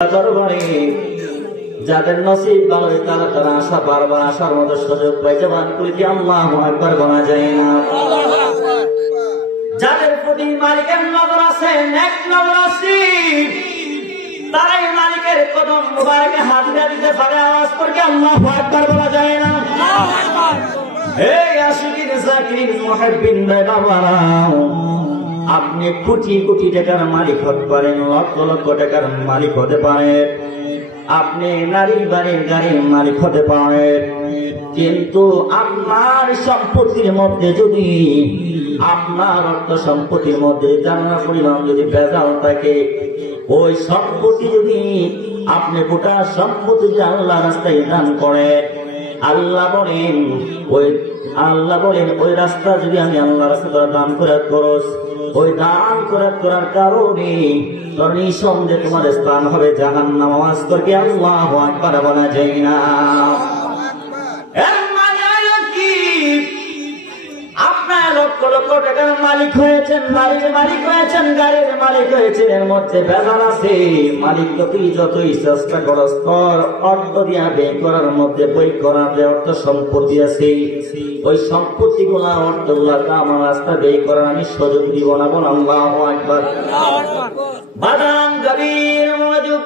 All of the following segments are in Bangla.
দরবারে যাদের নসিব ভালো তারা আশা বারবার আসার মতো সুযোগ পাইতে করে কি আল্লাহু আকবার বলা যায় না। যাদের প্রতি মালিকের নজর আছে, নেক নজর আছে, তারাই মালিকের কদম মুবারকে হাজিরা দিতে পারে। আওয়াজ করে কি আল্লাহু আকবার বলা যায় না। হে আশিকিন জাকিরিন মুহিব্বিন বাবারা, আপনি কোটি কোটি টাকার মালিক হতে পারেন, লক্ষ লক্ষ টাকার মালিক হতে পারেন, আপনি নারী বাড়ির গাড়ির মালিক হতে পারেন, কিন্তু আপনার সম্পত্তির মধ্যে যদি, আপনার অর্থ সম্পত্তির মধ্যে জানা পরিমাণ যদি ভেজাল থাকে, ওই সম্পত্তি যদি আপনি গোটা সম্পত্তি যদি আল্লাহ রাস্তায় দান করেন, আল্লাহ বলেন ওই রাস্তা যদি আমি আল্লাহ রাস্তা দান করে খরচ, ওই দান করার কারণে নিঃসন্দেহে তোমার স্থান হবে জাহান্নাম। আওয়াজ করে আল্লাহু আকবার বলা যায় না। আপনার লক্ষ লক্ষ টাকার মালিক হয়েছেন, বাড়ির মালিক হয়েছেন, গাড়ির মালিক হয়েছেন, এর মধ্যে ভেজাল আছে। মালিক যতই চেষ্টা করস, অর্থ দিয়া ব্যয় করার মধ্যে বই করাতে অর্থ সম্পত্তি আছে, ওই সম্পত্তি গুলা অর্থ গুলা আমার রাস্তা ব্যয় করার আমি সুযোগ দিব না। বল আল্লাহু আকবার। বাদাম গভীর মনোযোগ,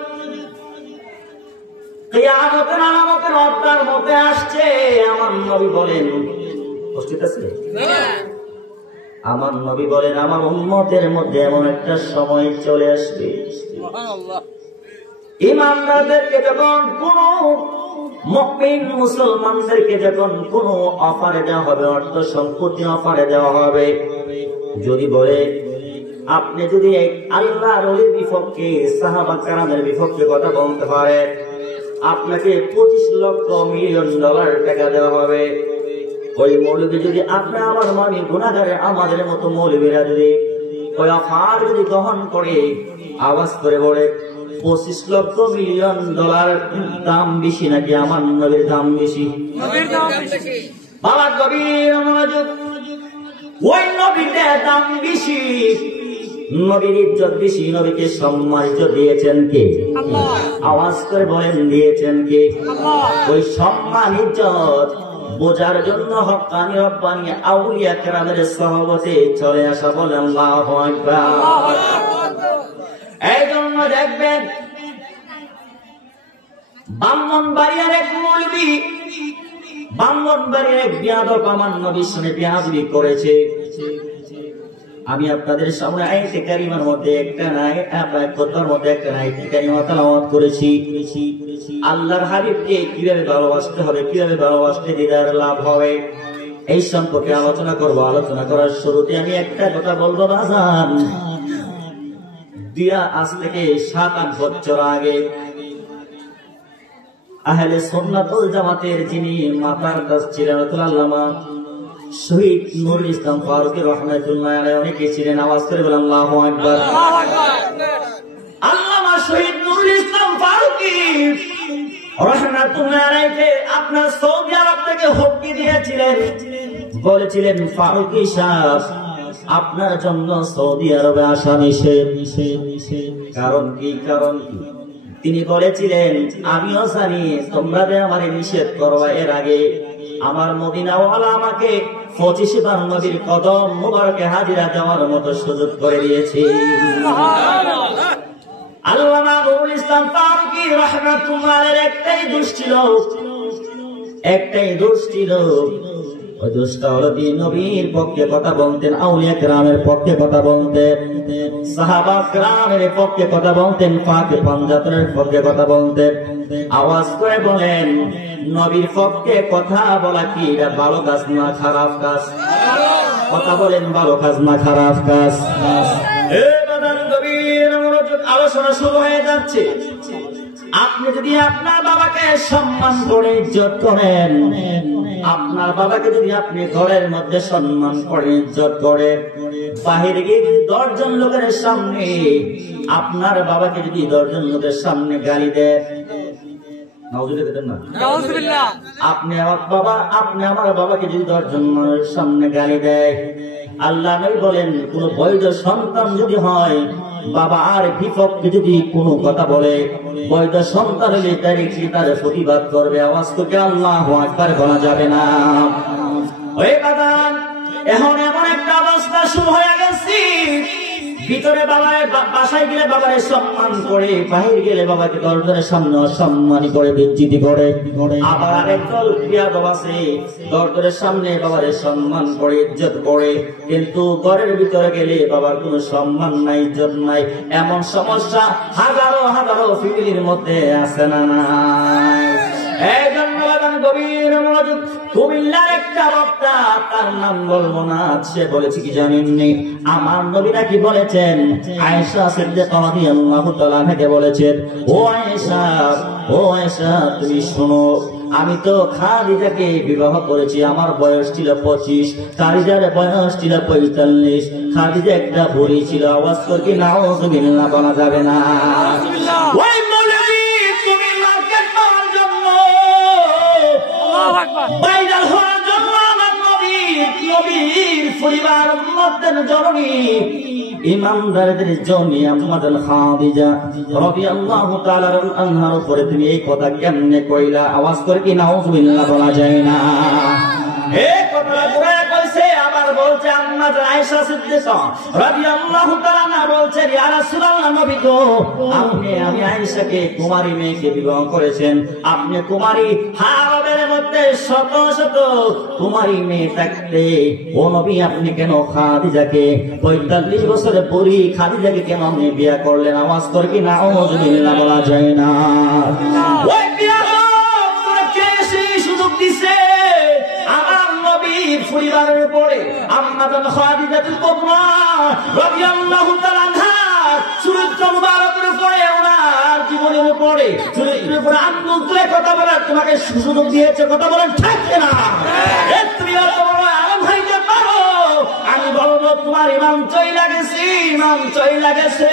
কিয়ামতের আলামতের অধ্যার মধ্যে আসছে। আমার নবী বলেন, উপস্থিত আছে? আমার নবী বলেন, আমার উম্মতের মধ্যে এমন একটা সময় চলে আসবে, ইমানদারদেরকে যখন কোন মুমিন মুসলমানদেরকে যখন কোন অফারে দেওয়া হবে, অর্থ সম্পত্তি অফারে দেওয়া হবে, যদি বলে আপনি যদি আল্লাহর ওলির বিপক্ষে, সাহাবা কেরামের বিপক্ষে কথা বলতে পারে, আপনাকে 25 লক্ষ মিলিয়ন ডলার টাকা দেওয়া হবে। ওই মৌলবী যদি আপনি আমার মানি গুনাহগারে আমাদের মতো মৌলবীরা যদি ওই অফার যদি গ্রহণ করে, আওয়াজ করে বলে 25 লক্ষ মিলিয়ন ডলার দাম বেশি নাকি আমার নবীর দাম বেশি? বাবা গভীর মনোযোগ, ওই নবীতে দাম বেশি, নবীর ইজ্জত বেশি, নবীকে সম্মান দিয়েছেন কে? আওয়াজ করে বলেন দিয়েছেন কে? ওই সম্মান ইজ্জত বোঝার জন্য হক্কানি রব্বানি আউলিয়া কেরামের সহবতে চলে আসা। বলেন আল্লাহু আকবার। এই জন্য দেখবেন ব্রাহ্মণবাড়িয়ার এক মৌলবী, ব্রাহ্মণবাড়িয়ার এক বিয়াদব আমার নবীর সামনে বিয়াদবি করেছে। আমি আপনাদের সামনে আয়াতে কারিমার মধ্যে একটা কথার মধ্যে একটা আয়াতে কারিমা তেলাওয়াত করেছি। আল্লাহর হাবিবকে কিভাবে ভালোবাসতে হবে, কিভাবে ভালোবাসতে দিদার লাভ হবে, এই সম্পর্কে আলোচনা করব। আলোচনা করার শুরুতে আমি একটা কথা বলবো, বাজান, আজ থেকে 7-8 বছর আগে আহলে সুন্নাতুল জামাতের যিনি মাতার কাছ ছিলেন আল্লামা শহীদ নুরুল ইসলাম ফারুকী রাহমাতুল্লাহি আলাইহি, অনেকে ছিলেন। আওয়াজ করে বলেন আল্লাহু আকবার। আল্লামা শহীদ নুরুল ইসলাম ফারুকী রাহমাতুল্লাহি আলাইহি আপনার সৌদি আরব থেকে হুমকি দিয়েছিলেন, বলেছিলেন ফারুকী সাহেব আপনার জন্য সৌদি আরবে আসা নিষেধ। কারণ কি? তিনি বলেছিলেন আমিও জানি তোমরা যে আমারে নিষেধ করবা, এর আগে আমার মদিনাওয়ালা আমাকে 25 বার নবীর কদম মুবারকে হাজিরা দেওয়ার মতো সুযোগ করে দিয়েছে। আল্লামা নুরুল ইসলাম ফারুকী রাহমাতুল্লাহি আলাইহি একটাই দোষ ছিল, ওই দোষটা হলো তিনি নবীর পক্ষে কথা বলতেন, আউলিয়া কেরামের পক্ষে কথা বলতেন, সাহাবা কেরামের পক্ষে কথা বলতেন, পাকে পাঞ্জাতের পক্ষে কথা বলতেন। আওয়াজ করে বলেন, নবীর পক্ষে কথা বলা কি এটা ভালো কাজ না খারাপ কাজ? কথা বলেন, ভালো কাজ না খারাপ কাজ? আলোচনা শুরু হয়ে যাচ্ছে। আপনি যদি আপনার বাবাকে সম্মান করে ইজ্জত করেন, আপনার বাবাকে যদি আপনি ঘরের মধ্যে সম্মান করে ইজ্জত করেন, বাহিরে গিয়ে যদি 10 জন লোকের সামনে আপনার বাবাকে যদি 10 জন লোকের সামনে গালি দেন, আপনি আমার বাবাকে যদি 10 জন মানুষের সামনে গালি দেয়, আল্লাহ নবী বলেন কোন বৈধ সন্তান যদি হয় বাবা আর বিপক্ষে যদি কোনো কথা বলে বৈধ সন্তান হলে ডাইরেক্টলি তার প্রতিবাদ করবে। আওয়াজ থেকে আল্লাহু আকবার বলা যাবে না। ওই বাগান এখন এমন একটা অবস্থা শুরু হয়ে গেছে, ভিতরে বাসায় গেলে বাবারে সম্মান করে, বাহির গেলে বাবাকে দরজার সামনে অসম্মানী করে, বেজ্জিতি করে। আবার আরেকদল বিয়াদব আছে, দরজার সামনে বাবারে সম্মান করে, ইজ্জত করে, কিন্তু ঘরের ভিতরে গেলে বাবার কোনো সম্মান নাই, ইজ্জত নাই। এমন সমস্যা হাজারো হাজারো ফ্যামিলির মধ্যে আছে না নাই? এই জন্য গভীর মনোযোগ। কুমিল্লার একটা বক্তা, তার নাম বলবো না, সে বলেছে কি জানেননি? আমার নবী নাকি বলেছেন, আয়েশা সিদ্দিকা রাদিয়াল্লাহু তাআলা থেকে বলেছেন, ও আয়েশা, ও আয়েশা তুমি শোনো, আমি তো খাদিজাকে বিবাহ করেছি, আমার বয়স ছিল 25, খাদিজার বয়স ছিল 45। খাদিজা একটা বুড়ি ছিল। আওয়াজ করে নাউযুবিল্লাহ বলা যাবে না? ওই মৌলভী কুমিল্লাকে পাওয়ার জন্য, বাইরাল হওয়ার জন্য আমার নবীর পরিবার উম্মতের জননী ইমানদারদের জমি আমাদের খাদিজা রাদিয়াল্লাহু তাআলা আনহার উপরে তুমি এই কথা কেমনে কইলা? আওয়াজ করে কি নাউযুবিল্লাহ বলা যায় না? এই কথাটা পুরা কইছে। আবার বলছে আম্মাজ আয়েশা সিদ্দিকা রাদিয়াল্লাহু তাআলা না বলছেন, ইয়া রাসূলুল্লাহ নবী গো, আমি আয়েশাকে কুমারী মেয়েকে বিবাহ করেছেন, আপনি কুমারী, আরবের মধ্যে শত শত কুমারী মেয়ে থাকতে ও নবী আপনি কেন খাদিজাকে 45 বছরের বুড়ি খাদিজাকে কেন আপনি বিয়ে করলেন? আওয়াজ করে কি নাউযুবিল্লাহ বলা যায় না? ওই বিয়ে কে সেই সুযোগ দিছে আমার নবীর পরিবারের উপরে? আম্মাজান খাদিজাতুল কুবরা রাদিয়াল্লাহু তাআলা আনহা চরিত্র মুবারকের উপরে, ওনার জীবনের উপরে, চরিত্রের উপরে আঙ্গুল তুলে কথা বলার তোমাকে সুযোগ দিয়েছে। কথা বলেন ঠিক না? তুমি অত বড় আরাম হইতে পারো, আমি বলবো তোমার ইমাম চইলা গেছে, ইমাম চইলা গেছে।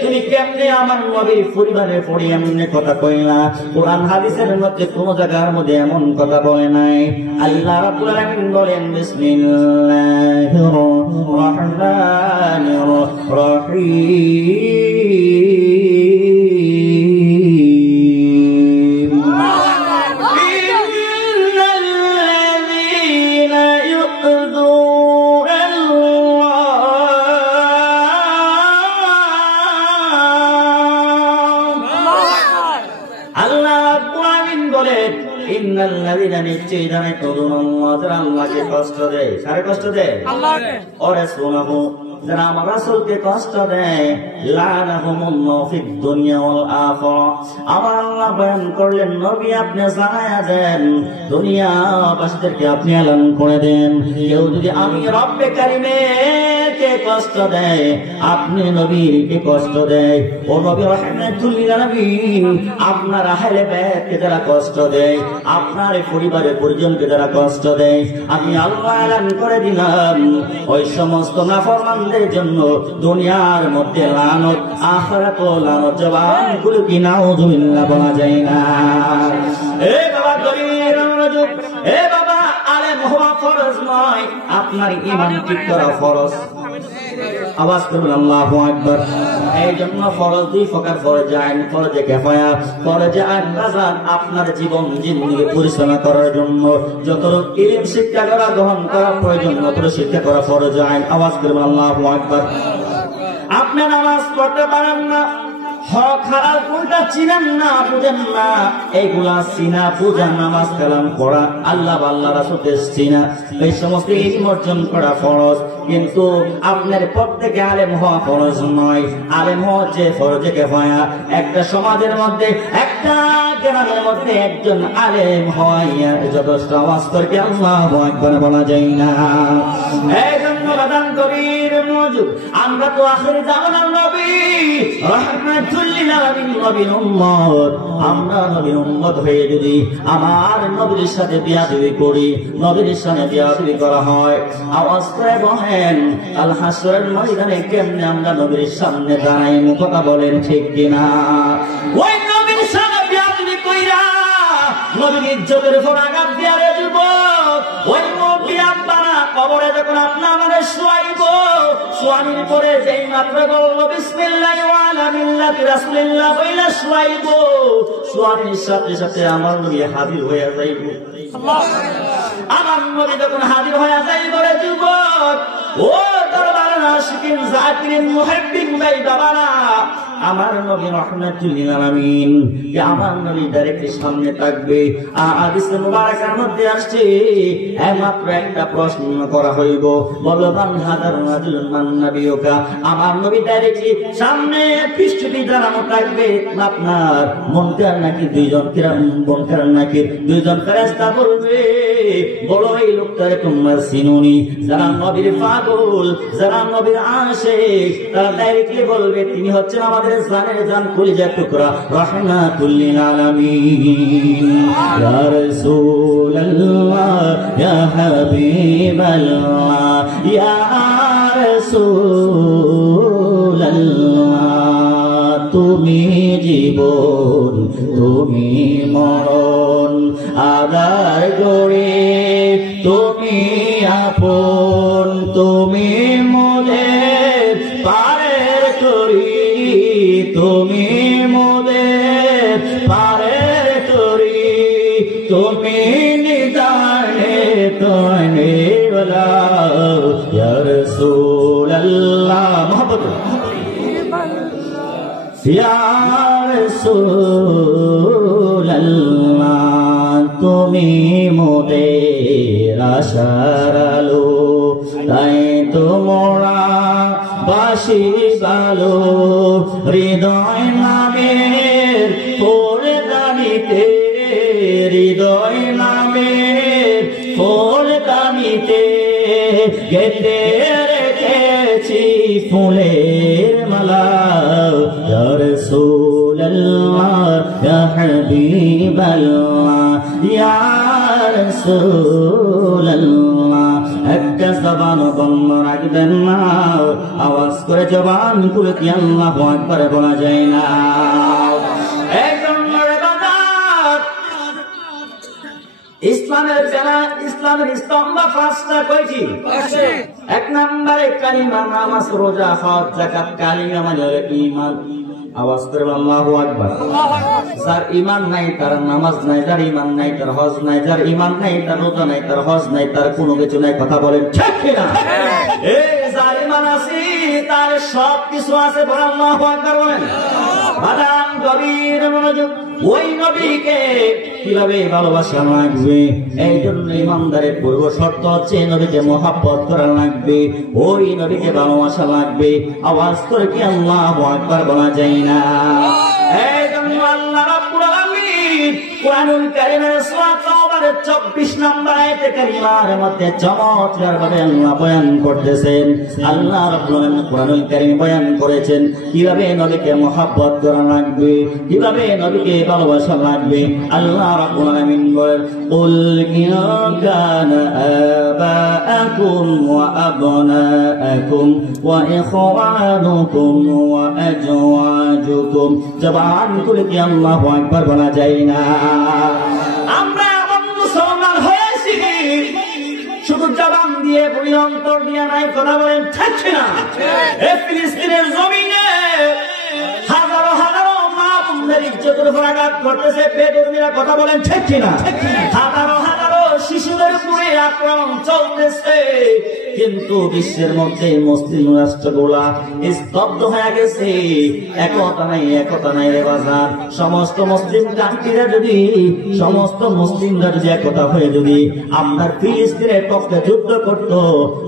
তুমি কেমনে আমার নবীর পরিবারের পরে এমনি কথা কইলা? কোরআন হাদিসের মধ্যে কোন জায়গার মধ্যে এমন কথা বলে নাই। আল্লাহ রাব্বুল আলামিন বলেন, বিসমিল্লাহির রহমানির রহিম, ইন্নাল্লাযীনা নিশ্চয়ই জানে যারা আল্লাহকে কষ্ট দেয়, কারে কষ্ট দেয়? আল্লাহকে। ওরে শোনাবো, যারা আমার রাসূলকে কষ্ট দেয়, লানাহুমুল্লাহু ফিদ দুনিয়া ওয়াল আখিরা। আমার আল্লাহ বয়ান করলেন, নবী আপনি জানায়া দেন, দুনিয়াবাসীদেরকে আপনি এলান করে দেন, কেউ যদি আমি রব্বে কারীমকে কষ্ট দেয়, আপনি নবীকে কষ্ট দেয়, ও নবী রাহমাতুল লিল আলামিন, আপনার আহলে বাইতকে যারা কষ্ট দেয়, আপনার পরিবারের পরিজনকে যারা কষ্ট দেয়, আমি আল্লাহ এলান করে দিলাম, ওই সমস্ত নাফরমানদের জন্য দুনিয়ার মধ্যে লানত, আখিরাতেও লানত। জবানগুলো কি নাউযুবিল্লাহ বলা যায় না? এ বাবা গভীর মনোযোগ। এ বাবা, আলেম হওয়া ফরজ নয়, আপনার ঈমান ঠিক করা ফরজ। আওয়াজ করবেন আল্লাহু আকবার। এই জন্য ফরজ দুই প্রকার, ফরজে আইন, ফরজে কিফায়া। ফরজে আইন বাজান আপনার জীবন জিন্দেগি পরিচালনা করার জন্য যত ইলম শিক্ষা করা, গ্রহণ করা প্রয়োজন, তত শিক্ষা করা ফরজে আইন। আওয়াজ করবেন আল্লাহু আকবার। আপনি নামাজ পড়তে পারেন না, হক হারাম কোনটা চিনেন না, বুঝেন না, এইগুলা চিনা বুঝা, নামাজ কালাম পড়া, আল্লাহ আল্লাহ রাসূলকে চিনা, এই সমস্ত ইলম অর্জন করা ফরজ। কিন্তু আপনার প্রত্যেকে আলেম হওয়া ফরজ নয়। আলেম হওয়া যে ফরজে কিফায়া। একটা সমাজের মধ্যে, একটা গ্রামের মধ্যে একজন আলেম হওয়াই যথেষ্ট। আওয়াজ করে আল্লাহু আকবার বলা যায় না? এই জন্য বাদান কবির মজুদ, আমরা তো আখির জামানার নবী রাহমাতুল লিল আলামিন নবীর উম্মত। আমরা নবীর উম্মত হয়ে যদি আমার নবীর সাথে বিয়াদবি করি, নবীর সাথে বিয়াদবি করা হয়, আওয়াজ করে বলেন আল হাসরের ময়দানে কেমনে আমরা নবীর সামনে দাঁড়াই? কথা বলেন ঠিক কিনা? ওই নবীর সাথে বিয়াদবি কইরা নবীর ইজ্জতের উপর আঘাত দেওয়ার যুবক, ওই নবী আব্বারা কবরে যখন আপনার মানে শোয়াইব, শোয়ানির পরে যেই মাত্র বলবো বিসমিল্লাহ ওয়া আলা মিল্লাতি রাসূলিল্লাহ বইলা শোয়াইব, শোয়ানির সাথে সাথে আমার নবী হাজির হয়ে যাইব। আমার নবী যখন হাজির হয়ে যাইব রে যুবক, ও দরবার আশিকিন জাকিরিন মুহিব্বিন ভাই বাবারা, আমার নবী রাহমাতুল লিল আলামিন, আমার নবী ডাইরেক্ট সামনে থাকবে। হাদিসে মুবারকার মধ্যে আসছে একমাত্র একটা প্রশ্ন করা হইব, বলো মান হাদার রাজুল মান নাবিয়ুকা। আমার নবী ডাইরেক্ট সামনে পৃষ্ঠটি দাঁড়ানো থাকবে, আপনার মুনকার নাকি দুইজন মুনকার নাকি দুইজন ফেরেশতা বলবে, বলো এই লোকটারে তোমরা চিনুনি? যারা নবীর পাগল, যারা নবীর আশিক, তারা ডাইরেক্টলি বলবে তিনি হচ্ছেন আমাদের জানের জান কলিজার টুকরা রাহমাতুল লিল আলামিন। ইয়া রাসূলুল্লাহ ইয়া হাবিবাল্লাহ ইয়া রাসূলুল্লাহ, তুমি জীবন তুমি মরণ, আদার গড়ে তুমি আপন, তুমি মোদের পারের তরি, তুমি মোদের পারের তরি, তুমি নিদানে তোনে বলা। ইয়া রাসূলুল্লাহ মোহাম্মদ ইয়া রাসূলুল্লাহ, তুমি মোদের আশার আলো, তাই তোমরা বাসি ভালো, হৃদয় নামের ফুলদানিতে, হৃদয় নামের ফুলদানিতে গেঁথে রেখেছি ফুলের মালা। ইয়া রাসূলুল্লাহ ইয়া হাবিবাল্লাহ ইয়া রাসূলুল্লাহ, একটা জবান বন্ধ রাখবেন না, আওয়াজ করে জবান খুলে কি আল্লাহু আকবার বলা যায় না? ইসলামের বেলা ইসলামের স্তম্ভ পাঁচটা, কয়টি? এক নম্বরে কালিমা, নামাজ, রোজা, হজ, যাকাত। কালিমা মানে ঈমান। আওয়াজ করে আল্লাহু আকবার। যার ঈমান নাই তার নামাজ নাই, যার ঈমান নাই তার হজ নাই, যার ঈমান নাই তার রোজা নাই, তার হজ নাই, তার কোনো কিছু নাই। কথা বলেন ঠিক কিনা? এই যার ঈমান আছে তার সব কিছু আছে, বলেন আল্লাহু আকবার বলেন। বাদাম গভীর মনোযোগ। ওই নবীকে কিভাবে ভালোবাসা লাগবে, এই জন্য ইমানদারের পূর্ব শর্ত হচ্ছে নবীকে মহাব্বত করা লাগবে, ওই নবীকে ভালোবাসা লাগবে। আওয়াজ করে কি আল্লাহু আকবার বলা যায় না? এই জন্য আল্লাহ রাব্বুল আলামিন কুরআনুল কারীমের সূরা তাওবার 24 নম্বর আয়াতে কারিমার মধ্যে চমৎকার ভাবে আল্লাহ বয়ান করতেছেন। আল্লাহ রাব্বুল আলামিন কুরআনুল কারীম বয়ান করেছেন কিভাবে নবীকে মহব্বত করা লাগবে, কিভাবে নবীকে ভালোবাসা লাগবে। আল্লাহ রাব্বুল আলামিন বলেন, কুল ইন কানা আবাআকুম ওয়া আবনাআকুম ওয়া ইখওয়ানুকুম ওয়া আজওয়াজুকুম। জবান খুলে কি আল্লাহু আকবার বলা যায় না? আমরা এমন মুসলমান হয়েছি শুধু জবান দিয়ে বলি, অন্তর দিয়ে নাই। কথা বলেন ঠিক না? এই ফিলিস্তিনের জমিনে হাজারো হাজারো মা বোনদের ইজ্জতের উপর আঘাত করতেছে বেদুর্মীরা। কথা বলেন ঠিক কিনা? হাজারো হাজারো শিশুদের উপরে আক্রমণ চলতেছে, কিন্তু বিশ্বের মধ্যে মুসলিম রাষ্ট্রগুলা স্তব্ধ হয়ে গেছে। একতা নাই, একতা নাই রে বাজার। সমস্ত মুসলিম কান্ট্রিরা যদি, সমস্ত মুসলিমরা যদি একতা হয়ে যদি আপনার ফিলিস্তিনের পক্ষে যুদ্ধ করত,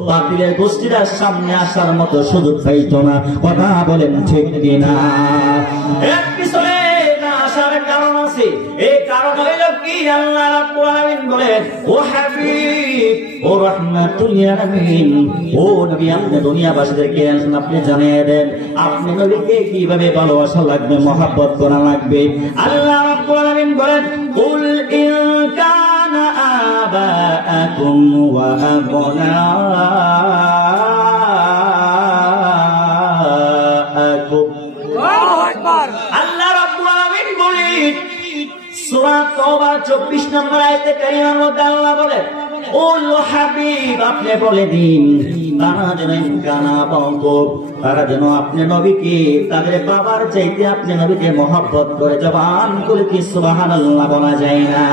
বাতিলের গোষ্ঠীরা সামনে আসার মতো সুযোগ পাইত না। কথা বলেন ঠিক কিনা? এর পিছনে না আসার কারণ আছে। এই কারণ হইল কি? আল্লাহ রাব্বুল আলামিন বলেন, ও হাবিব, ও রাহমাতুল লিল আলামিন, ও নবী, আপনি দুনিয়াবাসীদেরকে আপনি জানিয়ে দেন আপনি নবীকে কিভাবে ভালোবাসা লাগবে, মহব্বত করা লাগবে। আল্লাহ রাব্বুল আলামিন বলেন, কুল ইন কানা আবাআকুম ওয়া আবনাআকুম। আল্লাহু আকবার। আল্লাহ রাব্বুল আলামিন বলেন সূরা তাওবা 24 নম্বর আয়াতে কারিমার মধ্যে আল্লাহ বলেন, হাবিব আপনি বলে দিন তারা যেন গানা বঙ্গ, তারা যেন আপনি নবীকে তাদের বাবার চাইতে আপনি নবীকে মহব্বত করে জবান করে কি সুবহানাল্লাহ বলা যায় না?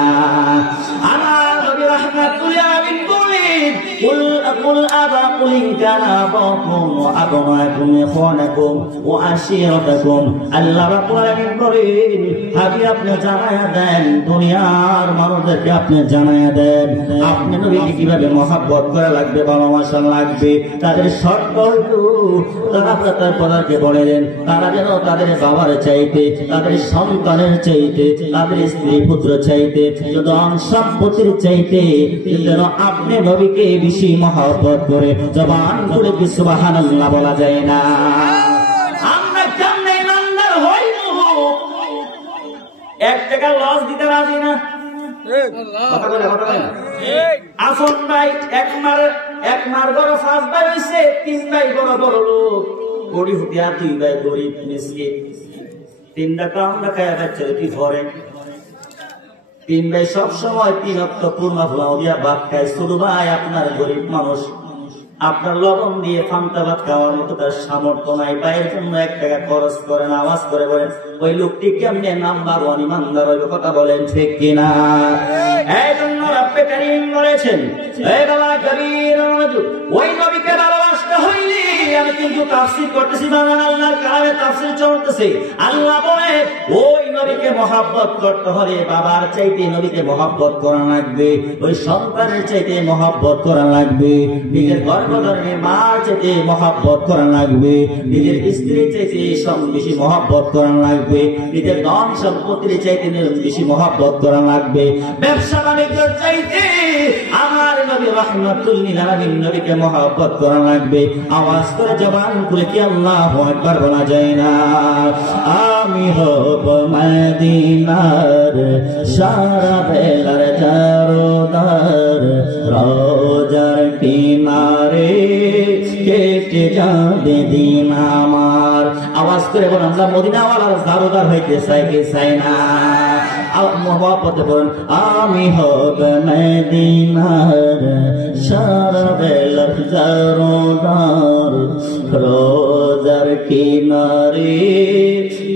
আমার নবী রাহমাতুল আলামিন বলেন কুল আবা কুল ইন কানা আবাকুম ওয়া আবনাকুম ইখওয়ানাকুম ওয়া আশিরাতাকুম। আল্লাহ রাব্বুল আলামিন বলেন হাবিব আপনি জানায়া দেন, দুনিয়ার মানুষদেরকে আপনি জানায়া দেন আপনি নবীকে কিভাবে মহব্বত করা লাগবে, ভালোবাসা লাগবে। তাদের শর্ত হইল তাদেরকে বলে দেন তারা যেন তাদের বাবার চাইতে, তাদের সন্তানের চাইতে, তাদের স্ত্রী পুত্র চাইতে, ধন সম্পত্তির চাইতে যেন আপনি নবীকে বেশি মহব্বত করে জবান করে কি সুবহানাল্লাহ বলা যায় না? আমরা কেমনে ইমানদার হইব? 1 টাকা লস দিতে রাজি না। আসল ভাই এক মার বড় 5 ভাই হইছে, 3 ভাই বড় বড় লোক, গরিব হুতিয়া 2 ভাই গরিব মিসকিন। 3টা কামড়া খায় বাচ্চা কি ভরে। 3 ভাই সব সময় 3 ওয়াক্ত কুরমা ফুলাও দিয়া ভাত খায়। ছোট ভাই আপনার গরিব মানুষ, আপনার লবণ দিয়ে ফান্তা ভাত খাওয়ার মতো তার সামর্থ্য নাই, ভাইয়ের জন্য 1 টাকা খরচ করেন, আওয়াজ করে বলেন ওই লোকটি কেমনে নাম্বার 1 ইমানদার হইব? কথা বলেন ঠিক কিনা? এই জন্য রব্বে কারীম বলেছেন এই বাবা কবির ওই নবীকে ভালোবাসতে হইলে, আমি কিন্তু তাফসীর করতেছি, বাংলা আল্লাহর কালামে তাফসীর চলতেছে। আল্লাহ বলে ওই নবীকে মহব্বত করতে হলে বাবার চাইতে নবীকে মহব্বত করা লাগবে, ওই সন্তানের চাইতে মহব্বত করা লাগবে, নিজের গর্ভধারণে মার চাইতে মহব্বত করা লাগবে, নিজের স্ত্রীর চাইতে বেশি মহব্বত করা লাগবে, নিজের ধন সম্পত্তির চাইতে বেশি মহব্বত করা লাগবে, ব্যবসা বাণিজ্যের চাইতে আমার নবী রাহমাতুল লিল আলামিন নবীকে মহব্বত করা লাগবে। আওয়াজ করে জবান খুলে কি আল্লাহু আকবার বলা যায় না? আমি হব মদিনার সারা বেলার চারদার, রোজার কিনারে কেটে যাবে দিন আমার। আওয়াজ করে বলেন আমরা মদিনাওয়ালার চারদার হইতে চাই কি চাই না? মহব্বতে বলেন আমি হব মদিনার সারা বেলার চারদার, রোজার কিনারে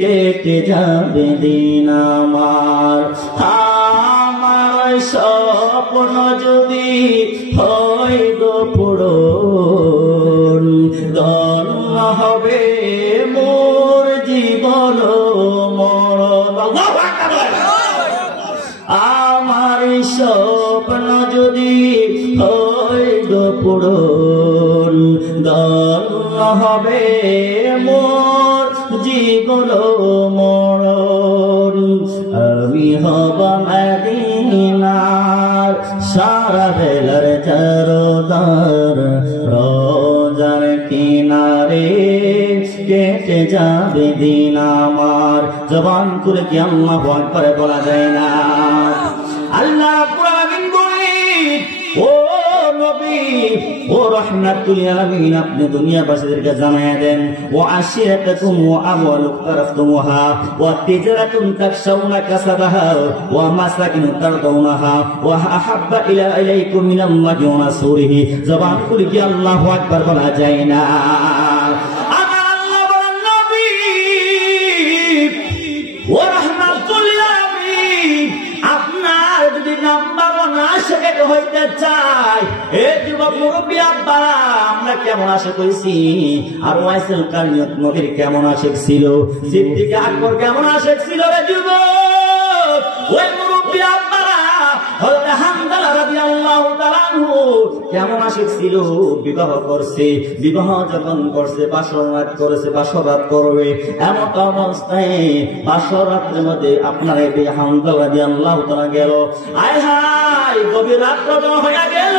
কেটে যাবে দিন আমার। আমার স্বপ্ন যদি হয় গো পূরণ, ধন্য হবে মোর জীবন মরণ। আমার স্বপ্ন যদি হয় গো পূরণ, ধন্য হবে মোর জীবন মরণ। আমি হব মদিনার সারা বেলার চারদার, রোজার কিনারে কেটে যাবে দিন আমার। জবান করে কি আল্লাহু আকবার বলা যায় না? আল্লাহ রাব্বুল আলামিন বলেন ও নবী ও রাহমাতুল লিল আলামিন আপনি দুনিয়াবাসীদেরকে জানায়া দেন ও আশিরাতাকুম ওয়া আমওয়ালুন তারাফতুমুহা ওয়া তিজারাতুন তাখশাউনা কাসাবাহা ওয়া মাসাকিন তারদাউনাহা ওয়া আহাব্বা ইলাইকুম মিনাল্লাহি ওয়া রাসূলিহি। জবান খুলে কি আল্লাহু আকবার বলা যায় না? আমার আল্লাহ বলেন নবী ও রাহমাতুল লিল আলামিন আপনার যদি নাম্বার 1 আশিক হইতে চাই, এ যুবক মুরব্বী আব্বা আমরা কেমন আশিক হইছি? আর ওয়াইসুল কারনিয়ত নবীর কেমন আশিক ছিল? সিদ্দিক আকবর কেমন আশিক ছিল? রে যুবক ওই মুরব্বী আব্বারা হযরত হামজালা রাদিয়াল্লাহু তাআলা আনহু কেমন আশিক ছিল? বিবাহ করছে, বিবাহ যখন করছে বাসরাত করেছে, বাসরাত করবে এমন অবস্থায় বাসরাতের মধ্যে আপনার এই হামজালা রাদিয়াল্লাহু তাআলা গেল। আয় হায় গভীর রাত্র হয়ে গেল,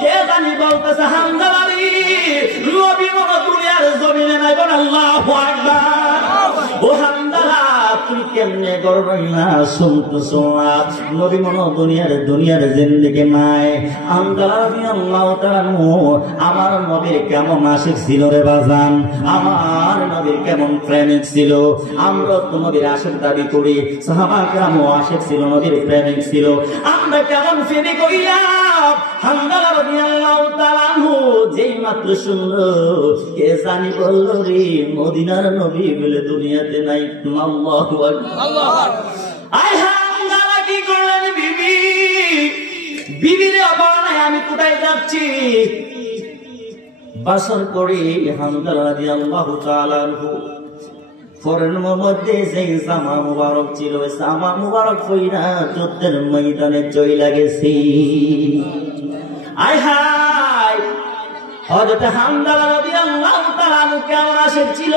কে জানি বলতেছে হামজালা রে নবী মনে দুনিয়ার জমিনে নাই। বল আল্লাহু আকবার। ও হামজালা তুই কেমনে গর্বই না শুনতেছো না? নবী মনে দুনিয়ার জিন্দেগি নাই। হামজালা রাদিয়াল্লাহু তাআলা আমার নবীর কেমন আশিক ছিল রে বাজান, আমার নবীর কেমন প্রেমিক ছিল। আমরা তো নবীর আশিক দাবি করি, সাহাবা কেমন আশিক ছিল, নবীর প্রেমিক ছিল। আমরা কেমন প্রেমিক হইলাম? হামদালা রাদিয়াল্লাহু তাআলা আনহু যেই মাত্র শুনলো, কে জানি বলল রে মদিনার নবী বলে দুনিয়াতে নাই। আল্লাহু আকবার। আয় হামদালা কি করলেন? বিবিরে বলেন আমি কোথায় যাচ্ছি? বাসর করে হামদালা রাদিয়াল্লাহু তাআলা আনহু ফরের মধ্যে যে জামা মুবারক ছিল, জামা মুবারক কইরা যুদ্ধের ময়দানে চইলা গেছি। আয় হায়, হযরত হামদালা রাদিয়াল্লাহু তাআলা আনহু কেমন এসেছিল?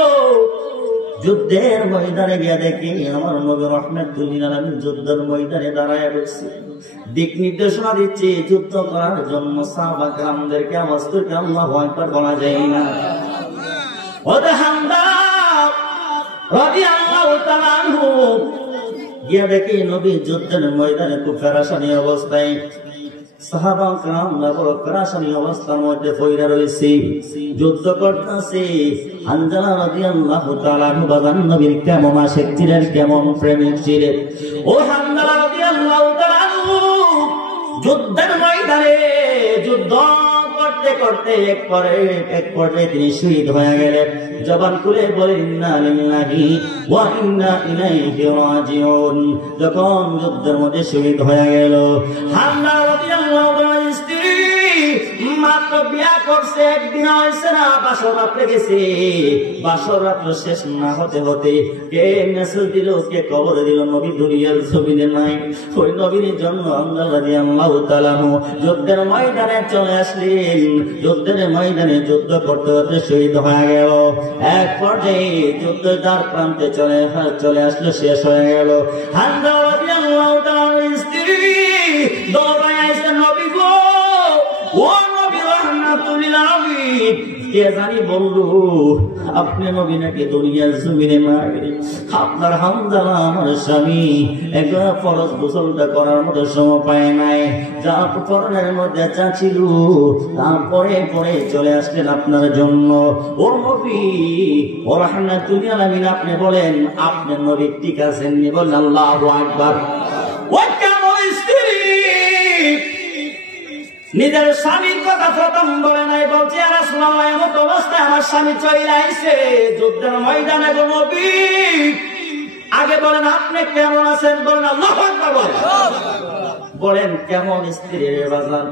যুদ্ধের ময়দানে গিয়ে দেখি আমার নবী রাহমাতুল লিল আলামিন যুদ্ধের ময়দানে দাঁড়ায় রয়েছে, দিক নির্দেশনা দিচ্ছে যুদ্ধ করার জন্য। সাহাবা کرامদেরকে আওয়াজ করে আল্লাহু আকবার বলা যায় না। হযরত হামদালা রাদিয়াল্লাহু তাআলা আনহু গিয়ে দেখি নবী যুদ্ধের ময়দানে খুব পেরেশানি অবস্থায়, সাহাবা کرامরা বড় পেরেশানি অবস্থার মধ্যে পড়ে রয়েছে, যুদ্ধ করতেছে। হামদালা রাদিয়াল্লাহু তাআলা আনহু বাজান নবীর কেমন আশিক ছিলেন, কেমন প্রেমিক ছিলেন। ও হামদালা রাদিয়াল্লাহু তাআলা আনহু যুদ্ধের ময়দানে যুদ্ধ করতে করতে এক পর্যায়ে তিনি শহীদ হয়ে গেলেন। জবান খুলে বলেন ইন্না লিল্লাহি ওয়া ইন্না ইলাইহি রাজিউন। যখন যুদ্ধের মধ্যে শহীদ হয়ে গেল, হামদালা রাদিয়াল্লাহু তাআলার স্ত্রী মাত্র বিয়া করছে, একদিন হয়েছে না, বাসর রাত্রে গেছে। বাসর রাত্র শেষ না হতে হতে কে মেসেজ দিল, কে খবর দিল নবী দুনিয়ার জমিনে নাই। ওই নবীর জন্য হামদালা রাদিয়াল্লাহু তাআলা যুদ্ধের ময়দানে চলে আসলেন। যুদ্ধের ময়দানে যুদ্ধ করতে করতে শহীদ হয়ে গেল। এক পর্যায়ে যুদ্ধ দ্বার প্রান্তে চলে আসলো, শেষ হয়ে গেল। হামদালা রাদিয়াল্লাহু তাআলার স্ত্রী দৌড়ায় আসছে, নবী গো, ও নবী রাহমাতুল লিল আলামিন, কে জানি বললো আপনি নবী নাকি দুনিয়ার জমিনে নাই। আপনার হামদালা আমার স্বামী একবার ফরজ গোসলটা করার মতো সময় পায় নাই, যা ফরনের মধ্যে যা ছিল তারপরে পরে চলে আসলেন আপনার জন্য। ও নবী ও রাহমাতুল লিল আলামিন, আপনি বলেন আপনার নবী ঠিক আছেন? বলেন আল্লাহু আকবার। নিজের স্বামীর কথা প্রথম বলে নাই, বলছে রাসূলুল্লাহ এমত অবস্থায় আমার স্বামী চলে আইছে যুদ্ধের ময়দানে। গো নবী আগে বলেন আপনি কেমন আছেন? বলেন আল্লাহু আকবার। বলেন কেমন স্ত্রী রে বাজান,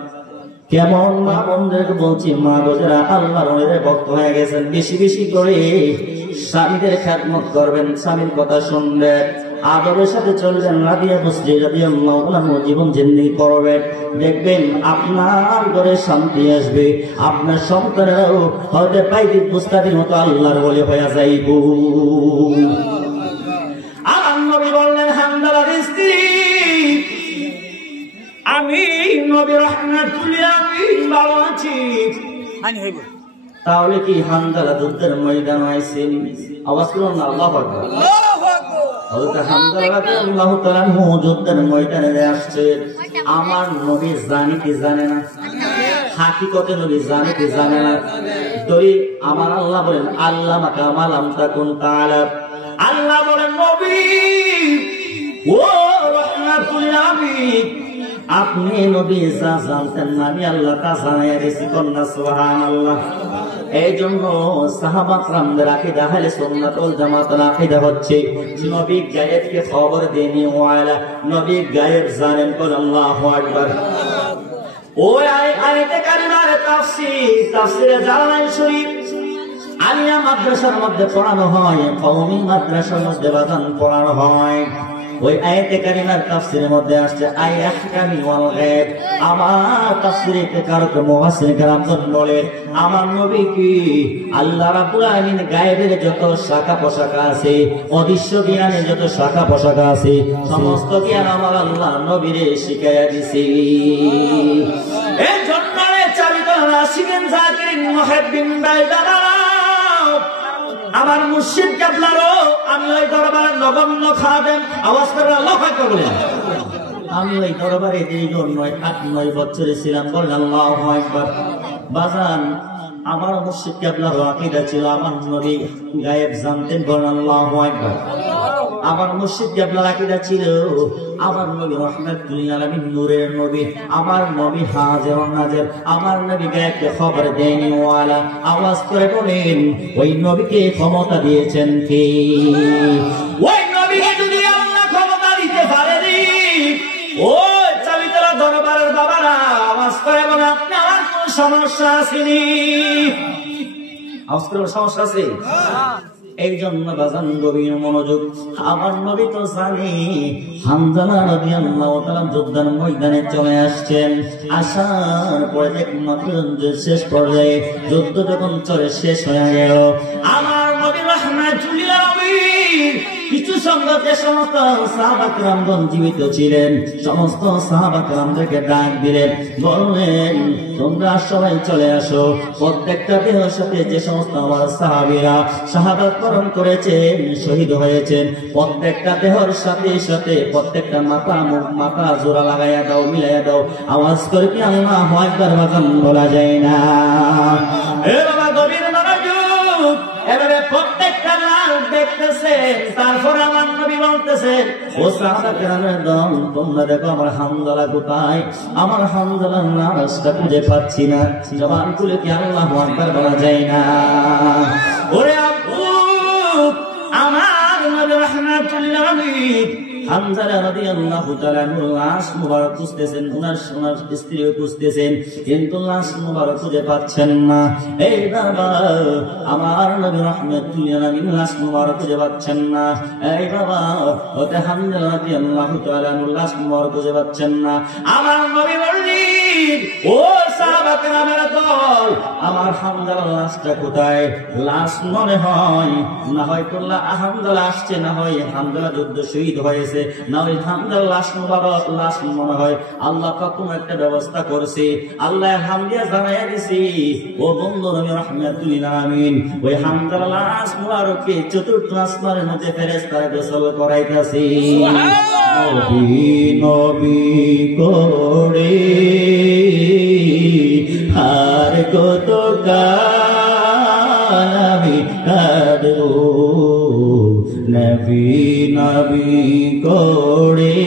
কেমন মা বোনদেরকে বলছি, মা বোনেরা আল্লাহর ভক্ত হয়ে গেছেন, বেশি বেশি করে স্বামীদের খেদমত করবেন, স্বামীর কথা শুনবেন, আদরের সাথে চলবেন। রাদিয়া বুঝলি রাদিয়াল্লাহু তাআলা জীবন জিন্দেগি করবেন, দেখবেন আপনার ঘরে শান্তি আসবে, আপনার সন্তানেরাও হয়তো পাইতে পুস্তাদির মতো আল্লাহর বলে হয়ে যাইব। আমার নবী বললেন হামদালার স্ত্রী, আমি নবী রাহমাতুল লিল আলামিন ভালো আছি। তাহলে কি হামদালা যুদ্ধের ময়দানে আইছেন? আওয়াজ করুন না আল্লাহু আকবার। হযরত হামদালা রাদিয়াল্লাহু তাআলা যুদ্ধের ময়দানে আসছে। আমার নবী জানি কি জানে না? হাকিকতে নবী জানি কি জানে না? তবে আমার আল্লাহ বলেন আল্লামাকা মা লাম তাকুন তাআলাম। আল্লাহ বলেন নবী ও রাহমাতুল লিল আলামিন, আপনি নবী যা জানতেন না আমি আল্লাহ তা জানাইয়া দিয়েছি। কন্যা সুবহানাল্লাহ। এই জন্য সাহাবা کرامদের আকীদা আহলে সুন্নাত ওয়াল জামাতের আকীদা হচ্ছে নবী গায়েবকে খবর দেনি ওয়ালা, নবী গায়েব জানেন। বল আল্লাহু আকবার। ওই আয়াতে কারিমার তাফসীরে জালালাইন শরীফ আলিয়া মাদ্রাসার মধ্যে পড়ানো হয়, কওমি মাদ্রাসার মধ্যে বাজান পড়ানো হয়। ওই আয়াতে কারিমার তাফসীরের মধ্যে আসছে আয়াহকামি ওয়াল গায়ব। আমার তাফসীরে কারক মুফাসসির کرامগণ বলে আমার নবী কি আল্লাহ রাব্বুল আলামিন গায়েবের যত শাখা পোশাখা আছে, অদৃশ্য জ্ঞানের যত শাখা পোশাখা আছে, সমস্ত জ্ঞান আমার আল্লাহ নবীরে শিখাইয়া দিয়েছে। এই জন্য চালিত রাশিদিন জাকিরিন মুহিব্বিন বাইদানা আমার মুর্শিদ কাবলারও আমি ওই দরবারের নগণ্য খাদেম। আওয়াজ করে আল্লাহু আকবার বলেন। আমি ওই দরবারে দীর্ঘ 9 বছরে ছিলাম। বলেন আল্লাহু আকবার। বাজান আমার মুর্শিদ কাবলার আকীদা ছিল আমার নবী গায়েব জানতেন। বলেন আল্লাহু আকবার। আমার মুর্শিদ কেবলার আকীদা ছিল আমার নবী রাহমাতুল লিল আলামিন নূরের নবী, আমার নবী হাজির নাজির, আমার নবী গায়বকে খবর দেয়নি ওয়ালা। আওয়াজ করে বলেন ওই নবীকে ক্ষমতা দিয়েছেন কে? ওই নবীকে যদি আল্লাহ ক্ষমতা দিতে পারেনি, ও চাবিতলা দরবারের বাবারা আওয়াজ করে বলে আপনি আমার কোন সমস্যা আসেনি? আওয়াজ করে সমস্যা আছে? এই জন্য বাজান গভীর মনোযোগ। আমার নবী তো জানি হামজালা রাদিয়াল্লাহু তাআলা যুদ্ধের ময়দানে চলে আসছেন। আসার পরে একমাত্র শেষ পর্যায়ে যুদ্ধ যখন চলে শেষ হয়ে গেল, আমার নবী রাহমাতুল লিল আলামিন কিছু সংগঠনের সমস্ত সাহাবা কিরামগণ জীবিত ছিলেন, সমস্ত সাহাবা কিরামদেরকে ডাক দিলেন, বললেন তোমরা সবাই চলে আসো। প্রত্যেকটা দেহের সাথে যে সমস্ত আমার সাহাবীরা শাহাদাত বরণ করেছেন, শহীদ হয়েছেন, প্রত্যেকটা দেহের সাথে সাথে প্রত্যেকটা মাথা জোড়া লাগাইয়া দাও, মিলাইয়া দাও। আওয়াজ করে কি আল্লাহু আকবার বাজান বলা যায় না? এ বাবা গভীর মনোযোগ। এবারে প্রত্যেকটা লাশ দেখতেছেন, তারপর আমার নবী বলতেছেন ও সাহাবা কেরামের দল, তোমরা দেখো আমার হামজালা কোথায়? আমার হামজালার লাশটা খুঁজে পাচ্ছি না। জবান খুলে কি আল্লাহু আকবার বলা যায় না? ওরে আব্বু, আমার নবী রাহমাতুল লিল আলামিন হামজালা রাদিয়াল্লাহু তাআলা লাশ মুবারক খুঁজতেছেন, ওনার স্ত্রীও খুঁজতেছেন, কিন্তু লাশ মুবারক খুঁজে পাচ্ছেন না। এই বাবা, আমার নবী রাহমাতুল লিল আলামিন লাশ মুবারক খুঁজে পাচ্ছেন না। এই বাবা, ওতে হামজালা রাদিয়াল্লাহু তাআলা লাশ মুবারক খুঁজে পাচ্ছেন না। আমার নবী বললেন ও সাহাবা কেরামের দল, আমার হামজালার লাশটা কোথায়? লাশ মনে হয় না হয়তো হামজালা আসছে, না হয় হামজালা যুদ্ধ শহীদ হয়েছে, না ওই হামজালার লাশ মুবারক লাশ মনে হয় আল্লাহ কখন একটা ব্যবস্থা করছে। আল্লাহ হামদিয়া জানাইয়া দিছি ও বন্ধু নবী রাহমাতুল লিল আলামিন ওই হামজালার লাশ মুবারককে চতুর্থ আসমানের মধ্যে ফেরেশতারা গোসল করাইতাছে। নবী নবী করে আর কত কাল আমি কাঁদবো, নবী নবী করে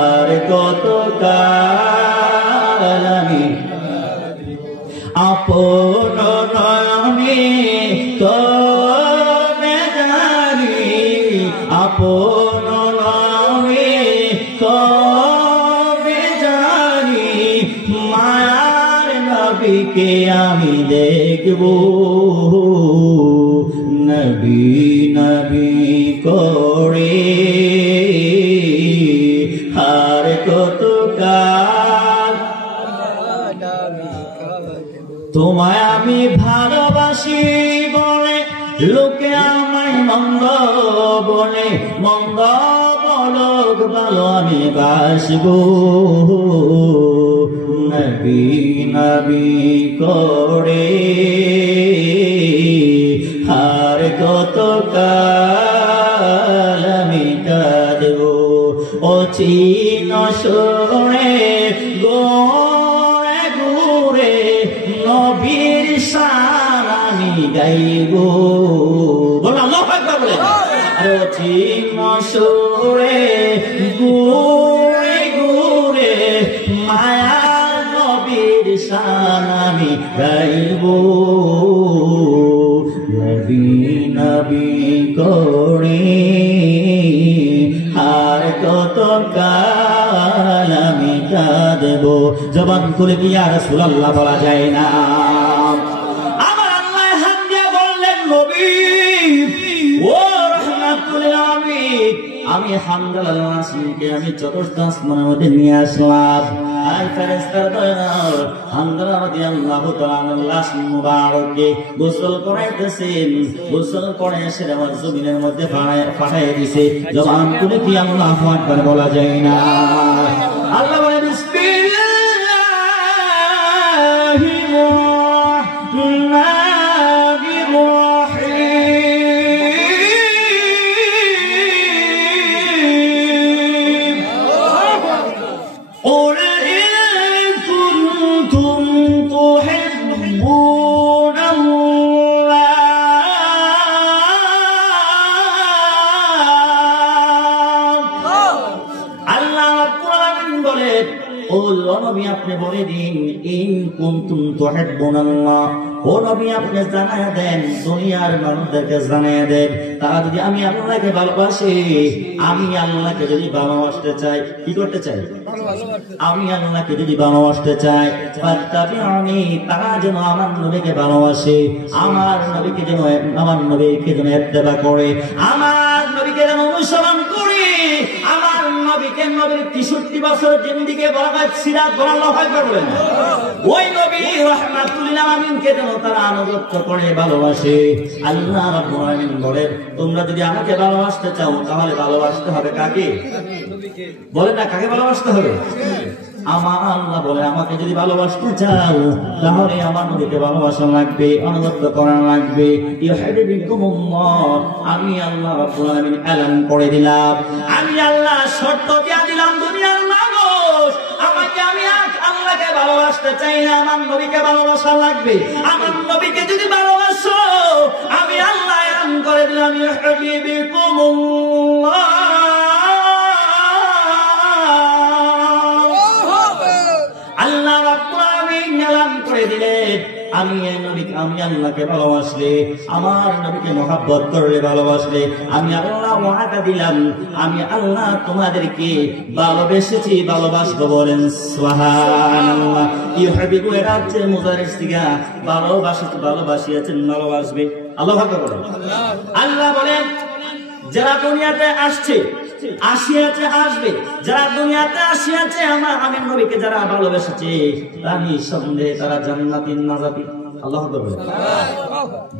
আর কত কাল আমি আপন নয়নে কবে জানি, আপন নয়নে কবে জানি মায়ার নবীকে আমি দেখব, নবী নবী করে আর কত কাল তোমায় আমি ভালোবাসি বলে লোকে আমায় মন্দ বলে, মন্দ বলক ভালো আমি বাসবো, নবী নবী করে আর কত কাল আমি কাঁদবো। ও চিন শোনে গোরে গোরে নবীর শান আমি গাইব, বলো আল্লাহু আকবার বলে। আর ও চিন শোনে গোরে গোরে মায়া নবীর শান আমি গাইব, নবী নবী করে আর কত কাল আমি কাঁদবো। জবান খুলে কি ইয়া রাসূলুল্লাহ বলা যায় না? আমার আল্লাহ হাত দিয়ে বললেন নবী ও রাহমাতুল লিল আলামিন, আমি হামজালার লাশকে আমি চতুর্থ আসমানের মধ্যে নিয়ে আসলাম। আই ফেরেশতার দয়াল হামজালা রাদিয়াল্লাহু তাআলা লাশ মুবারককে গোসল করাইতেছেন, গোসল করে এসে আমার জমিনের মধ্যে পাঠাইয়া দিছে। জবান খুলে কি আল্লাহু আকবার বলা যায় না? আল্লাহ বলে বিসমিল্লাহির রাহমানির রাহিম, قل إن كنتم تحبون الله ও নবী আপনি বলে দিন ইন কুনতুম তুহিব্বুনাল্লাহ, ও নবী আপনি জানায় দেন, দুনিয়ার মানুষদেরকে জানায় দেন, তারা যদি আমি আল্লাহকে ভালোবাসি, আমি আল্লাহকে যদি ভালোবাসতে চাই, কি করতে চাই? আমি আল্লাহকে যদি ভালোবাসতে চাই, ফাত্তাবিউনি, তারা যেন আমার নবীকে ভালোবাসে, আমার নবীকে যেন ইত্তেবা করে, আমার নবীকে যেন অনুসরণ করে, আমার নবীকে নবীর 63 বছর জিন্দেগি বরকত সিরাত আল্লাহু আকবার বলেন, ওই নবী রাহমাতুল লিল আলামিনকে যেন তারা আনুগত্য করে ভালোবাসে। আল্লাহ রাব্বুল আলামিন বলেন, তোমরা যদি আমাকে ভালোবাসতে চাও তাহলে ভালোবাসতে হবে কাকে? বলে না, কাকে ভালোবাসতে হবে? আমার আল্লাহ বলে, আমাকে যদি ভালোবাসতে চাও তাহলে আমার নবীকে ভালোবাসা লাগবে, আনুগত্য করা লাগবে। ইউহিব্বুকুমুল্লাহ, আমি আল্লাহ রাব্বুল আলামিন এলান করে দিলাম, আমি আল্লাহ শর্ত দিয়ে দিলাম, দুনিয়ার মানুষ আমাকে, আমি আল্লাহকে ভালোবাসতে চাই না, আমার নবীকে ভালোবাসা লাগবে। আমার নবীকে যদি ভালোবাসো, আমি আল্লাহ এলান করে দিলাম, ইউহিব্বুকুমুল্লাহ, আল্লাহ রাব্বুল আলামিন এলান করে দিলেন, আমি এই নবীকে, আমি আল্লাহকে ভালোবাসলে, আমার নবীকে মহব্বত করলে, ভালোবাসলে, আমি আল্লাহ ওয়াদা দিলাম, আমি আল্লাহ তোমাদেরকে ভালোবেসেছি, ভালোবাসবো। বলেন সুবহানাল্লাহ। ইউহিব্বু এর হচ্ছে মুজারিদ সিগা, ভালোবাসিয়াছেন, ভালোবাসবে। আল্লাহু আকবার বলেন। আল্লাহ বলেন, যারা দুনিয়াতে আসছে, আসিয়াছে, আসবে, যারা দুনিয়াতে আসিয়াছে আমি নবীকে যারা ভালোবেসেছে, আমি সন্দেহে তারা জান্নাতি নাজাতি। আল্লাহু আকবার বলেন।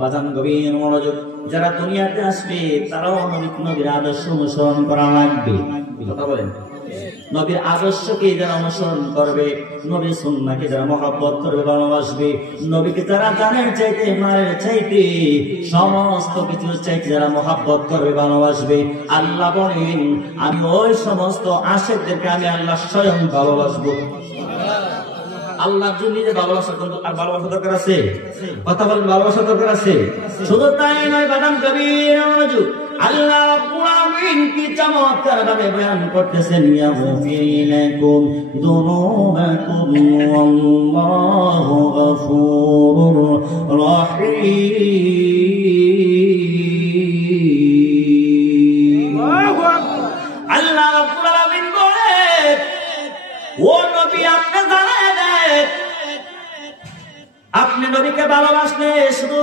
বাজান গভীর মনোযোগ, যারা দুনিয়াতে আসবে তারাও নবীর আদর্শ অনুসরণ করা লাগবে। কথা বলেন, নবীর আদর্শকে যারা অনুসরণ করবে, নবীর সুন্নাহকে যারা মহব্বত করবে, ভালোবাসবে, নবীকে যারা জানের চাইতে, মায়ের চাইতে, সমস্ত কিছুর চাইতে যারা মহব্বত করবে, ভালোবাসবে, আল্লাহ বলেন, আমি ওই সমস্ত আশিকদেরকে আমি আল্লাহ স্বয়ং ভালোবাসবো। আল্লাহ নিজে ভালোবাসা, আর ভালোবাসা দরকার আছে? কথা বলেন, ভালোবাসা দরকার আছে? শুধু তাই নয়, বাদাম কবির মনোযোগ, আল্লাহ রাব্বুল আলামিন কি চমৎকার ভাবে বয়ান করতেছেন, ইয়াগফিরুলাকুম যুনুবাকুম ওয়াল্লাহু গফুরুর রহিম। আল্লাহ রাব্বুল আলামিন বলেন, ও নবী আপনি জানায় দেন, আপনি নবীকে ভালোবাসলে শুধু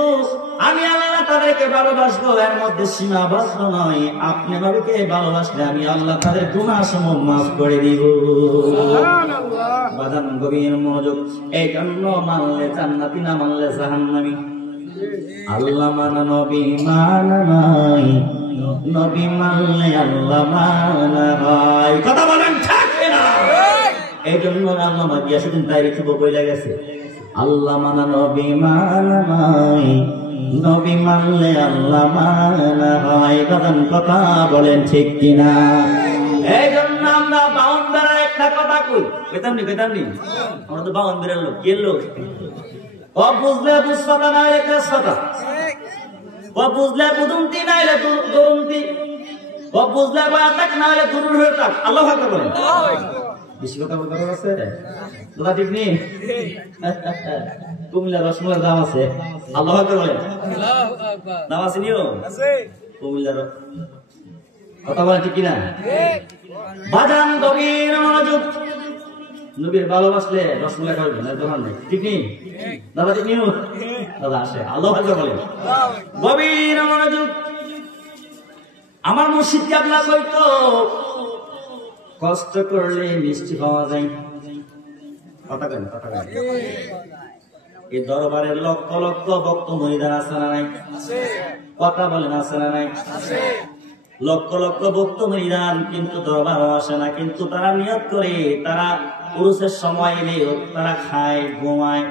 আমি আল্লাহ তাদেরকে ভালোবাসবো, এর মধ্যে সীমাবদ্ধ নয়। আপনি নবীকে ভালোবাসলে আমি আল্লাহ তাদের গুনাহ সমূহ মাফ করে দিব। বাজান গভীর মনোযোগ, এই জন্য মানলে জান্নাতি, না মানলে জাহান্নামী। আল্লাহ মানা নবী মানা নাই, নবী মানলে আল্লাহ মানা হয়। কথা বলেন ঠিক না? এই জন্য আল্লামা গিয়াসউদ্দিন তারিখ বইলা গেছে, আল্লাহ মানা নবী মানা নাই, নবী মানলে আল্লাহ মানা হয়। কথা বলেন ঠিক কিনা? এই জন্য আমরা বাউন্ডারের একটা কথা কই, পেতামনি আমরা তো বাউন্ডারের লোক, কে লোক? ও বুঝলে বুঝপাতা না তেজপাতা, ও বুঝলে বুদুমতি না হলে দরুমতি, ও বুঝলে বায়াতাক না হলে দুরুর হয়ে থাক। আল্লাহু আকবার বলেন। বেশি কথা বলতে আছে দাদা, ঠিক নেই? কুমিল্লা রসমলার দাম আছে। আল্লাহু আকবার বলেন। দাম আছে নিও কুমিল্লার, কথা বলেন ঠিক কিনা? বাজান গভীর মনোযোগ, নবীর ভালোবাসলে রসমলাই খাবেন না, দোকান নেই, ঠিক নেই দাদা? ঠিক নিও দাদা, আসে। আল্লাহু আকবার বলেন। গভীর মনোযোগ, আমার মুর্শিদ কেবলা কইতো, কষ্ট করলে মিষ্টি পাওয়া যায়। কথা কেন? কথা কেন? এই দরবারের লক্ষ লক্ষ ভক্ত মহিলার আছে না নাই? কথা বলেন, আছে না নাই? লক্ষ লক্ষ ভক্ত মহিলান, কিন্তু দরবারও আসে না, কিন্তু তারা নিয়ত করে, তারা পুরুষের সময় এলে তারা খায়, ঘুমায়,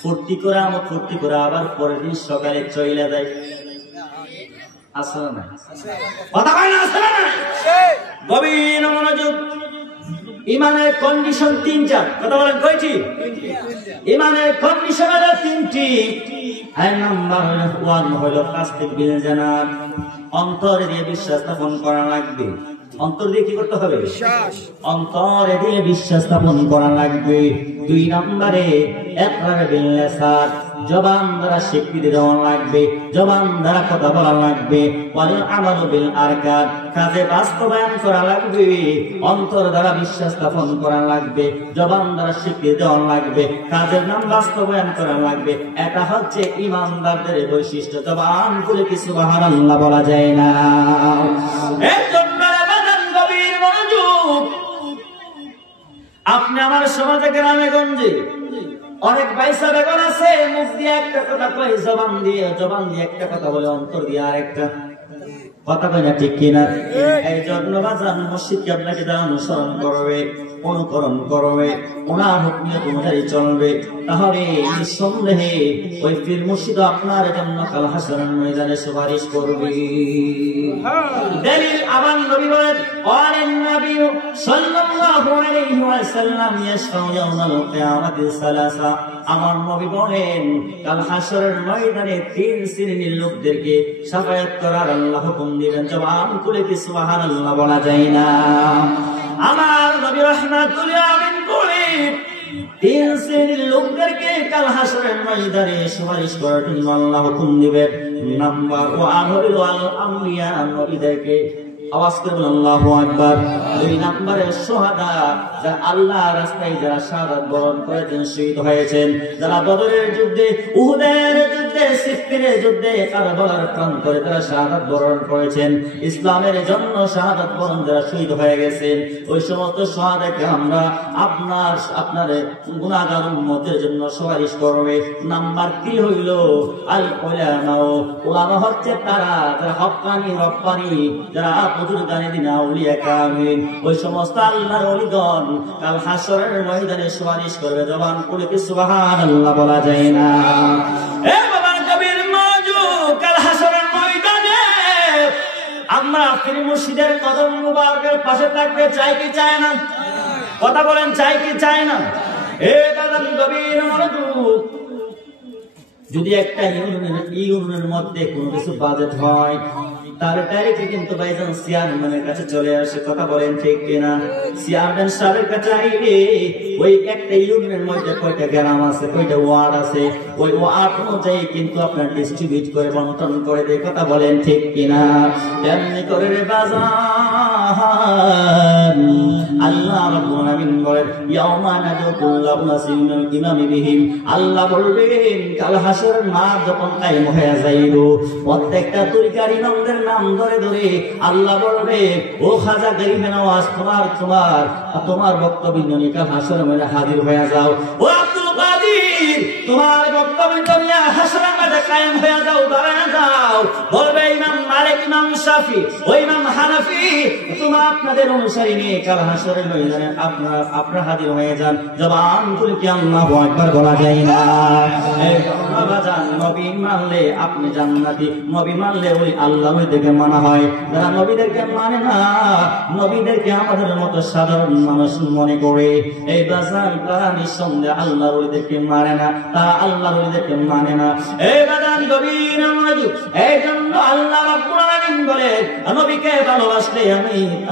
ফুর্তি করে, আমার ফুর্তি করে আবার পরের দিন সকালে চইলা যায়। আছে না নাই? কথা হয় না? আছে না নাই? গভীর মনোযোগ, ইমানের কন্ডিশন 3-4। কথা বলেন কয়টি? ইমানের কন্ডিশন হলো 3টি। নাম্বার 1 হলো তাসদীক বিল জানান, অন্তরে দিয়ে বিশ্বাস স্থাপন করা লাগবে। অন্তর দিয়ে কি করতে হবে? অন্তরে দিয়ে বিশ্বাস স্থাপন করা লাগবে। 2 নম্বরে ইকরার বিল লিসান, জবান দ্বারা স্বীকৃতি দেওয়া লাগবে, জবান দ্বারা কথা বলা লাগবে। ওয়াল আমালু বিল আরকান, কাজে বাস্তবায়ন করা লাগবে। অন্তর দ্বারা বিশ্বাস স্থাপন করা লাগবে, জবান দ্বারা স্বীকৃতি দেওয়া লাগবে, কাজের নাম বাস্তবায়ন করা লাগবে। এটা হচ্ছে ঈমানদারদের বৈশিষ্ট্য। জবান খুলে কি সুবহানাল্লাহ বলা যায় না? এর জন্য বাজান গভীর মনোযোগ। আপনি আমার সমাজে গ্রামে গঞ্জে অনেক পয়সা বেগর আছে, মুখ দিয়ে একটা কথা কয়, জবান দিয়ে একটা কথা বলে, অন্তর দিয়ে আরেকটা কথা কয় না, ঠিক কিনা? এই জন্য বাজান মসজিদকে আপনাকে যা অনুসরণ করবে, অনুকরণ করবে, ওনার হুকুমে অনুযায়ী চলবে, তাহলে নিঃসন্দেহে ওই পীর মুর্শিদ আপনার জন্য কাল হাসরের ময়দানে সুপারিশ করবে। দলিল আমার নবী বলেন, ওয়ালান নবী সাল্লাল্লাহু আলাইহি ওয়াসাল্লাম ইয়াশফাউ ইয়াউমাল কিয়ামাতি সালাসা, আমার নবী বলেন কাল হাসরের ময়দানে 3 শ্রেণীর লোকদেরকে শাফায়াত করার আল্লাহ হুকুম দিবেন। জবান খুলে কি সুবহানাল্লাহ বলা যায় না? আমার নবী রাহমাতুল আলামিন বলেন 3 শ্রেণীর লোকদেরকে কাল হাসরের ময়দানে সুপারিশ করার জন্য আল্লাহ হুকুম দিবেন। নাম্বার 1 হলো আল আম্বিয়া, নবীদেরকে। আওয়াজ করে বলুন আল্লাহু আকবার। 2 নম্বরে সুহাদা, যারা আল্লাহর রাস্তায় যারা শাহাদাত বরণ করেছেন, শহীদ হয়েছেন, যারা বদরের যুদ্ধে, উহুদের যুদ্ধে, সিফফিনের যুদ্ধে, কারবালার প্রান্তরে তারা শাহাদাত বরণ করেছেন, ইসলামের জন্য শাহাদাত বরণ যারা শহীদ হয়ে গেছেন, ওই সমস্ত শাহাদাতকে আমরা আপনার গুনাহগার উম্মতের জন্য সুপারিশ করবে। নাম্বার 3 হইল আল উলামা, উলামা হচ্ছে তারা যারা হক্কানি রব্বানি, যারা বুজুর্গানে দিন আউলিয়া কামিল, ওই সমস্ত আল্লাহর ওলিগণ কাল হাসরের ময়দানে সুপারিশ করবে। জবান খুলে কি সুবহানাল্লাহ বলা যায় না? এ বাবা কবির মওজুদ, কাল হাসরের ময়দানে আমরা পীর মুর্শিদের কদম মুবারকের পাশে থাকতে চাই কি চাই না? কথা বলেন, চাই কি চাই না? এ বাবা কবির মওজুদ, যদি একটা ইউনিয়নের মধ্যে কোনো কিছু বাজেট হয়, তার ডাইরেক্টলি কিন্তু ভাইজান চেয়ারম্যানের কাছে চলে আসে। কথা বলেন ঠিক কিনা? চেয়ারম্যান সাহেবের কাছে আইলে ওই একটা ইউনিয়নের মধ্যে কয়টা গ্রাম আছে, কয়টা ওয়ার্ড আছে, ওই ওয়ার্ড অনুযায়ী কিন্তু আপনার ডিস্ট্রিবিউট করে বন্টন করে দেয়। কথা বলেন ঠিক কিনা? তেমনি করে রে বাজার আল্লাহ রাব্বুল আলামিন বলেন, ইয়াউমা নাদউ কুল্লা উনাসিন বিইমামি বিহিম, আল্লাহ বলবেন কাল হাসরের মাঠ যখন কায়েম হয়ে যাইব, প্রত্যেকটা তরিকার ইমামদের নাম ধরে ধরে আল্লাহ বলবে, ও খাজা গরিব নওয়াজ, তোমার বক্তব্য নিয়ে কাল হাসরের মাঠে হাজির হয়ে যাও। ও আব্দুল কাদির, তোমার বক্তব্য নিয়ে হাসরের মাঠে কায়েম হয়ে যাও, দাঁড়ায় যাও। বলবে ইমাম মালিক, ইমাম শাফি, ও ইমাম হানাফি, তোমরা আপনাদের অনুসারী নিয়ে কাল হাসরের ময়দানে আপনারা হাজির হয়ে যান। জবান খুলে কি আল্লাহু আকবার বলা যায় না? এই বাজান, নবী মানলে আপনি জান্নাতি, নবী মানলে ওই আল্লাহ ওইদেরকে মানা হয়। যারা নবীদেরকে মানে না, নবীদেরকে আমাদের মতো সাধারণ মানুষ মনে করে, এই বাজান তারা নিঃসন্দেহে আল্লাহ ওইদেরকে মানে না, তারা আল্লাহ ওইদেরকে মানে না। এই বাজান গভীর মনোযোগ। এই জন্য আল্লাহ রাব্বুল আলামিন বলে, নবীকে ভালোবাসলে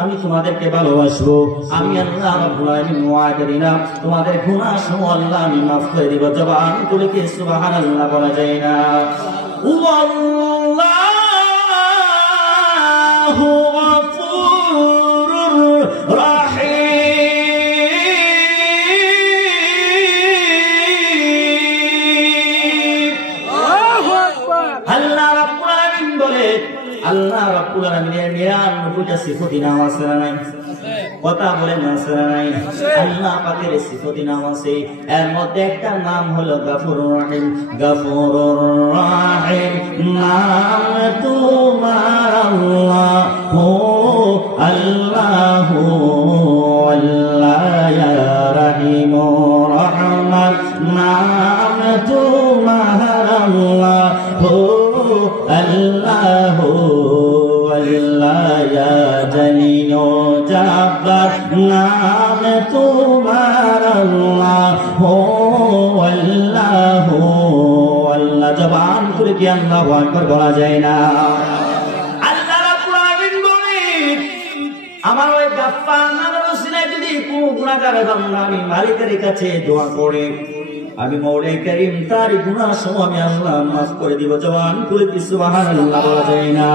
আমি তোমাদেরকে ভালোবাসবো। আমি আল্লাহ রাব্বুল আলামিন ওয়াদা দিলাম, তোমাদের গুনাহ সহ আল্লাহ আমি মাফ করে দিব। জবান খুলে কি সুবহানাল্লাহ বলা যায় না? আল্লাহু গফুরুর রাহিম। আল্লাহু আকবার। আল্লাহ রাব্বুল আলামিন বলে, আল্লাহ রাব্বুল আলামিনের 99টা সিফাতি নাম আছে না নাই? কথা বলেন আছে না নাই? আল্লাহ পাকের সিফাতি নাম আছে, এর মধ্যে একটা নাম হলো গফুরুর রহিম। গফুরুর রহিম নাম তোমার আল্লাহু আল্লাহু আল্লাহ, ইয়া রহিমুর রহমান নাম তোমার আল্লাহু আল্লাহু আল্লাহ, ইয়া জালিল জাব্বার নাম তোমার আল্লাহু আল্লাহু আল্লাহ। জবান খুলে কি আল্লাহু আকবার বলা যায় না? আল্লাহ রাব্বুল আলামিন বলেন, আমার ওই গাফফার নামের ওসিলায় যদি কোনো গুনাহগার বান্দা আমি মালিকের কাছে দোয়া করে আমি মওলাই কারীম তার গুনাহ সমূহ আমি আল্লাহ মাফ করে দিব। জবান খুলে কি সুবহানাল্লাহ বলা যায় না?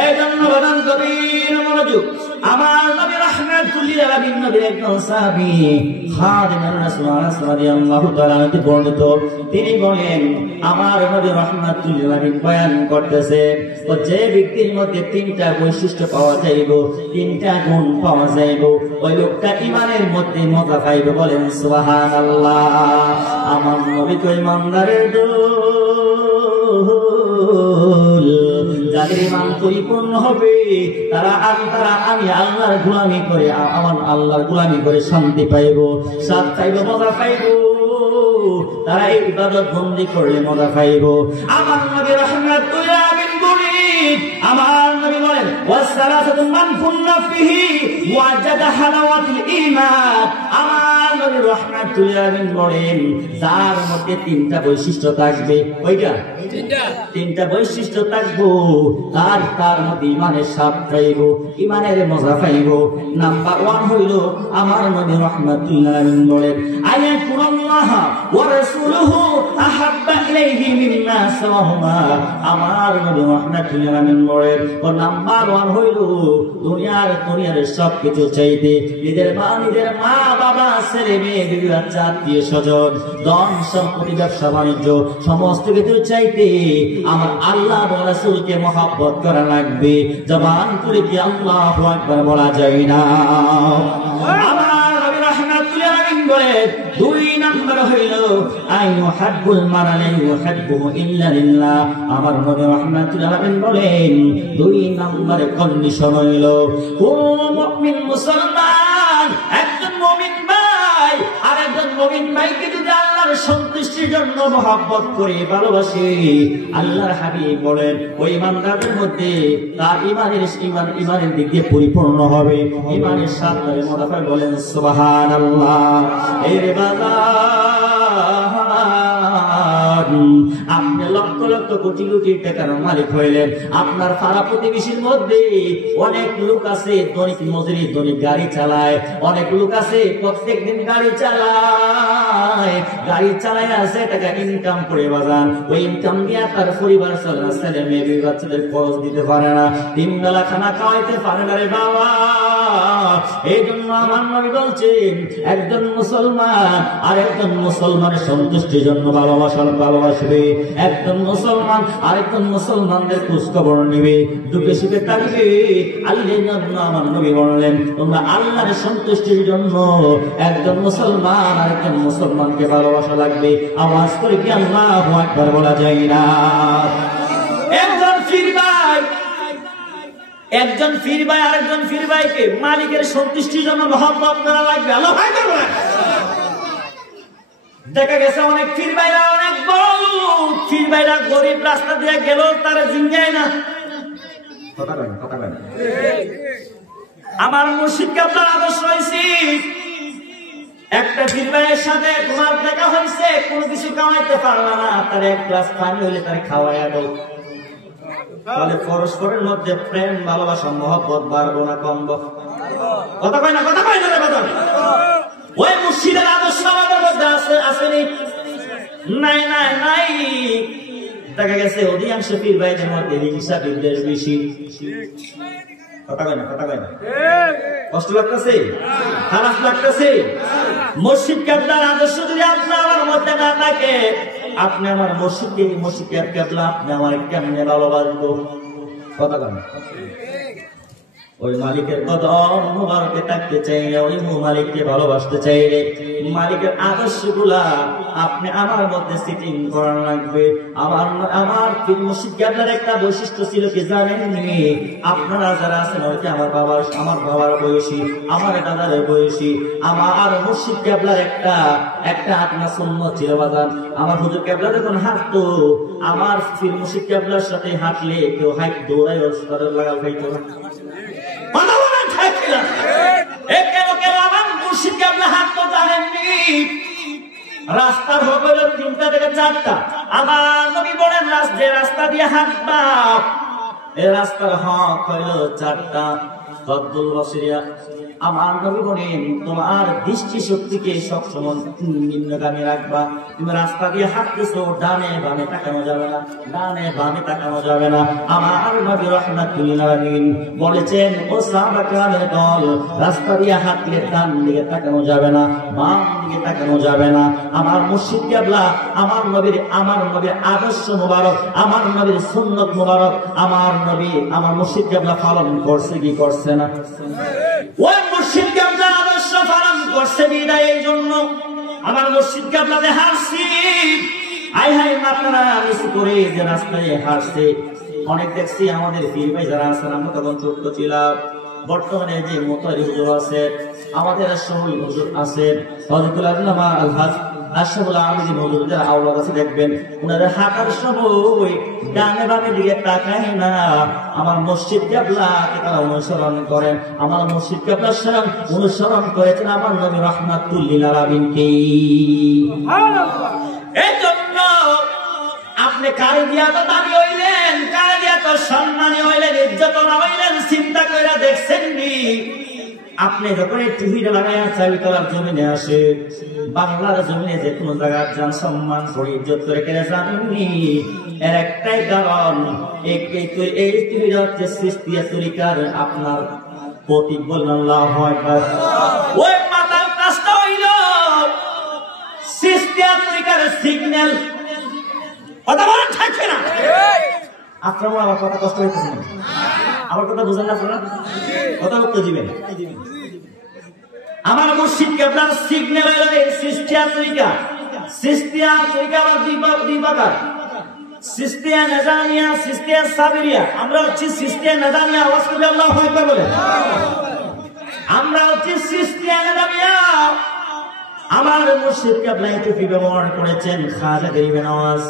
এই জন্য বাদান কবির মনোযোগ। আমার নবী রাহমাতুল লিল আলামিন নবীর একজন সাহাবী খাদিমুর রাসূল রাদিয়াল্লাহু তাআলা থেকে বর্ণিত, তিনি বলেন আমার নবী রাহমাতুল লিল আলামিন বয়ান করতেছে যে ব্যক্তির মধ্যে তিনটা বৈশিষ্ট্য পাওয়া যাইব, তিনটা গুণ পাওয়া যাইব, ওই লোকটা ঈমানের মধ্যে মজা পাইবে। বলেন সুবহানাল্লাহ। আমার নবী তো ইমানদারের দোল, যাদের ঈমান পরিপূর্ণ হবে তারা আমি আল্লাহর গোলামি করে আমার আল্লাহর গোলামি করে শান্তি পাইব, স্বাদ পাইব, মজা পাইব। তারা এই ইবাদত বন্দি করলে মজা পাইব। আমার নবী রাহমাতুল লিল আলামিন বলেন, আমার নবী বলেন ওয়াসসালাসাতু মান কুন্না ফিহি ওয়াজাদা হালাওয়াতুল ঈমান। আমার নবী রাহমাতুল লিল আলামিন বলেন যার মধ্যে তিনটা বৈশিষ্ট্য থাকবে, ওইটা তিনটা বৈশিষ্ট্য থাকবো, তার মধ্যে ঈমানের স্বাদ পাইব, ঈমানের মজা পাইব। নাম্বার 1 হইল আমার নবী রাহমাতুল লিল আলামিন বলেন আয়াকুল্লাহ ওয়া রাসূলুহু আহাব্বা ইলাইহি মিম্মা সাওয়াহুমা। আমার নবী রাহমাতুল লিল আলামিন বলেন ও নাম্বার 1 হইল দুনিয়ার সব কিছু চাইতে নিজের মা বাবা ছেলে মেয়ে বিবি বাচ্চা আত্মীয় স্বজন ধন সম্পত্তি ব্যবসা বাণিজ্য সমস্ত কিছু চাইতে আমার আল্লাহ এবং রাসূলকে মহব্বত করা লাগবে। জবান খুলে কি আল্লাহু আকবার বলা যায় না? আমার নবী রাহমাতুল লিল আলামিন বলেন 2 নাম্বার হইল আইয়ুহাব্বুল মারালা ইউহাব্বুহু ইল্লা লিল্লাহ। আমার নবী রাহমাতুল লিল আলামিন বলেন 2 নাম্বার কন্ডিশন হইল কোন মুমিন মুসলমান একজন মুমিন ভাই আর একজন মুমিন ভাইকে যদি আল্লাহর সন্তুষ্টির জন্য মহব্বত করে ভালোবাসে, আল্লাহর হাবিব বলেন ওই ইমানদারদের মধ্যে তার ঈমানের দিক দিয়ে পরিপূর্ণ হবে, ঈমানের স্বাদ হবে, মজা পাবে। বলেন সুবহানাল্লাহ। এই রে বাবা, আপনি লক্ষ লক্ষ কোটি কোটি টাকার মালিক হইলেন, আপনার পাড়া প্রতিবেশীর মধ্যে অনেক লোক আছে দৈনিক মজুরি দৈনিক গাড়ি চালায়, অনেক লোক আছে প্রত্যেক দিন গাড়ি চালায় আছে টাকা ইনকাম করে বাজান, ওই ইনকাম দিয়ে তার পরিবার চলে না, ছেলে মেয়ে বাচ্চাদের খরচ দিতে পারে না, 3 বেলা খানা খাওয়াইতে পারে না রে বাবা। এই জন্য আমার নবী বলছেন একজন মুসলমান আর একজন মুসলমানের সন্তুষ্টির জন্য ভালোবাসবে, একজন মুসলমান আরেকজন মুসলমানদের খোঁজ খবর নিবে, দুঃখে সুখে থাকবে। আমার নবী বললেন তোমরা আল্লাহর সন্তুষ্টির জন্য একজন মুসলমান আরেকজন মুসলমানকে ভালোবাসা লাগবে। আওয়াজ করে কি আল্লাহু আকবার বলা যায় না? একজন ফির ভাই আরেকজন ফির ভাইকে মালিকের সন্তুষ্টির জন্য মহব্বত করা লাগবে। আল্লাহু আকবার। দেখা গেছে অনেক ফির ভাইরা অনেক বড় ফির ভাইরা গরিব রাস্তা দিয়ে গেল তারা জিঙ্গায় না। কথা বলেন। আমার মুর্শিদ কাবলার আদর্শ হয়েছে একটা ফির ভাইয়ের সাথে তোমার দেখা হয়েছে, কোনো কিছু খাওয়াইতে পারলা না, তার এক গ্লাস পানি হইলে তার খাওয়াইয়া দাও, তাহলে পরস্পরের মধ্যে প্রেম ভালোবাসা মহব্বত বাড়বো না কমবো? কথা কয় না রে বাবা। ওই মুর্শিদের আদর্শ আমাদের মধ্যে আসেনি? নাই। দেখা গেছে অধিকাংশ পীর ভাইদের মধ্যে হিংসা বিদ্বেষ বেশি। কথা কয় না। কষ্ট লাগতেছে, খারাপ লাগতেছে। মুর্শিদ কেবলার আদর্শ যদি আপনার আমার মধ্যে না থাকে, আপনি আমার মুর্শিদ কেবলা আপনি আমার কেমনে ভালোবাসবো? কথা কয় না। ওই মালিকের কদম মুবারকে থাকতে চাইলে, ওই মালিককে ভালোবাসতে চাইলে মালিকের আদর্শগুলা আপনি আমার মধ্যে সিটিং করা লাগবে। আমার পীর মুর্শিদ কেবলার একটা বৈশিষ্ট্য ছিল কি জানেননি? আপনারা যারা আছেন ওইটা আমার বাবার বয়সী, আমার দাদার বয়সী। আমার মুর্শিদ কেবলার একটা আত্মা সুন্নত ছিল বাজান। আমার হুজুর কেবলা যখন হাঁটতো, আমার পীর মুর্শিদ কেবলার সাথে হাঁটলে কেউ হাইট দৌড়ায় লাগাল খাইতো না। রাস্তার হবে 3টা থেকে 4টা। আমার নবী বলেন যে রাস্তা দিয়ে হাঁটবা এ রাস্তার হক হইল 4টা। গদ্দুল বসরিয়া আমার নবী বলেন তোমার দৃষ্টি শক্তিকে সবসময় নিম্নগামী রাখবা। তুমি রাস্তা দিয়ে হাঁটতেছো, ডানে বামে তাকানো যাবে না, ডানে বামে তাকানো যাবে না। আমার নবী রাহমাতুল লিল আলামিন বলেছেন, ও সাহাবা কেরামের দল, রাস্তা দিয়ে হাঁটলে ডান দিকে তাকানো যাবে না, বাম দিকে তাকানো যাবে না। আমার মুর্শিদ কিবলা আমার নবীর আদর্শ মুবারক, আমার নবীর সুন্নাত মুবারক আমার নবী আমার মুর্শিদ কিবলা পালন করছে কি করছে না? ওই মুর্শিদ কিবলা আদর্শ পালন করছে বিদায় এই জন্য আমার মুর্শিদ কিবলাতে হাসছি। আই হাই মাথারা নিচু করে যে রাস্তায় হাসছে। অনেক দেখছি আমাদের পীর ভাই যারা আছেন, আমরা তখন ছোট্ট ছিলাম। বর্তমানে যে মুতারি হুজুর আছে, আমাদের আশরাফুল হুজুর আছে, হযরতুল আল্লামা আল-হাজ আশরাফুল আমিন হুজুর যারা আওলাদ আছে, দেখবেন ওনারা হাঁটার সময় ডানে বামে দিকে তাকায় না। আমার মুর্শিদ কিবলাকে তারা অনুসরণ করেন। আমার মুর্শিদ কিবলা সাহেব অনুসরণ করেছেন আমার নবী রাহমাতুল লিল আলামিনকে। সুবহানাল্লাহ। এজন্য আপনি কার দিয়া তো দাবি হইলেন, কার দিয়া তো সম্মানী হইলেন, ইজ্জত না হইলেন, চিন্তা করে দেখছেন নি? আপনি যখন এই টুপিটা লাগাইয়া চাবিতলার জমিনে আসে, বাংলার জমিনে যে কোনো জায়গায় যান, সম্মান করে ইজ্জত করে কেন জানেননি? এর একটাই কারণ, এই টুপিটা হচ্ছে সিস্তিয়া তরিকার আপনার প্রতীক। বললেন আল্লাহু আকবার। ওই মাথার কাজটা হইল সিস্তিয়া তরিকার সিগন্যাল। কথা বলেন থাকছে না? আপনার আমার কথা কষ্ট হইতেছে না? আমার কথা বুঝেন না আপনারা? কথা উত্তর দিবেন। আমার মুর্শিদ কিবলার সিগন্যাল হইল সিস্তিয়া তরিকা। সিস্তিয়া তরিকা আবার দুই প্রকার, সিস্তিয়া নিজামিয়া, সিস্তিয়া সাবিরিয়া। আমরা হচ্ছি সিস্তিয়া নিজামিয়া। আওয়াজ করে আল্লাহু আকবার বলেন। আমরা হচ্ছি সিস্তিয়া নিজামিয়া। আমার মুর্শিদ কিবলা টুপি ব্যবহার করেছেন খাজা গরিবে নওয়াজ,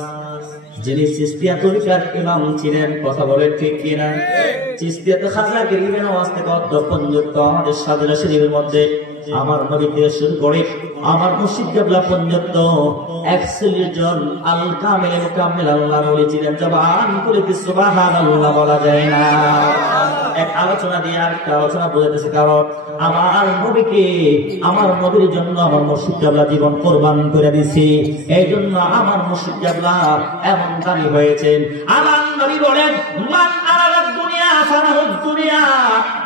যিনি চিশতিয়া তরিকার ইমাম ছিলেন। কথা বলে ঠিক কিনা? চিশতিয়াতে খাজা গরিবে নওয়াজ থেকে অধ্যপঞ্জুক্ত আমাদের সাজরা শরীফের মধ্যে আমার নবী থেকে শুরু করে আমার মুর্শিদ কিবলা পর্যন্ত 41 জন আল কামিল মুকাম্মিল আল্লাহর ওলি ছিলেন। জবান করে কি সুবহানাল্লাহ বলা যায় না? এক আলোচনা দিয়ে আরেকটা আলোচনা বলতেছে। কারণ আমার নবীকে, আমার নবীর জন্য আমার মুর্শিদ কিবলা জীবন কোরবান করে দিয়েছে। এই জন্য আমার মুর্শিদ কিবলা এমন দামি হয়েছেন। আমার নবী বলেন, মান আরাদাদ দুনিয়া ফানাহুদ দুনিয়া।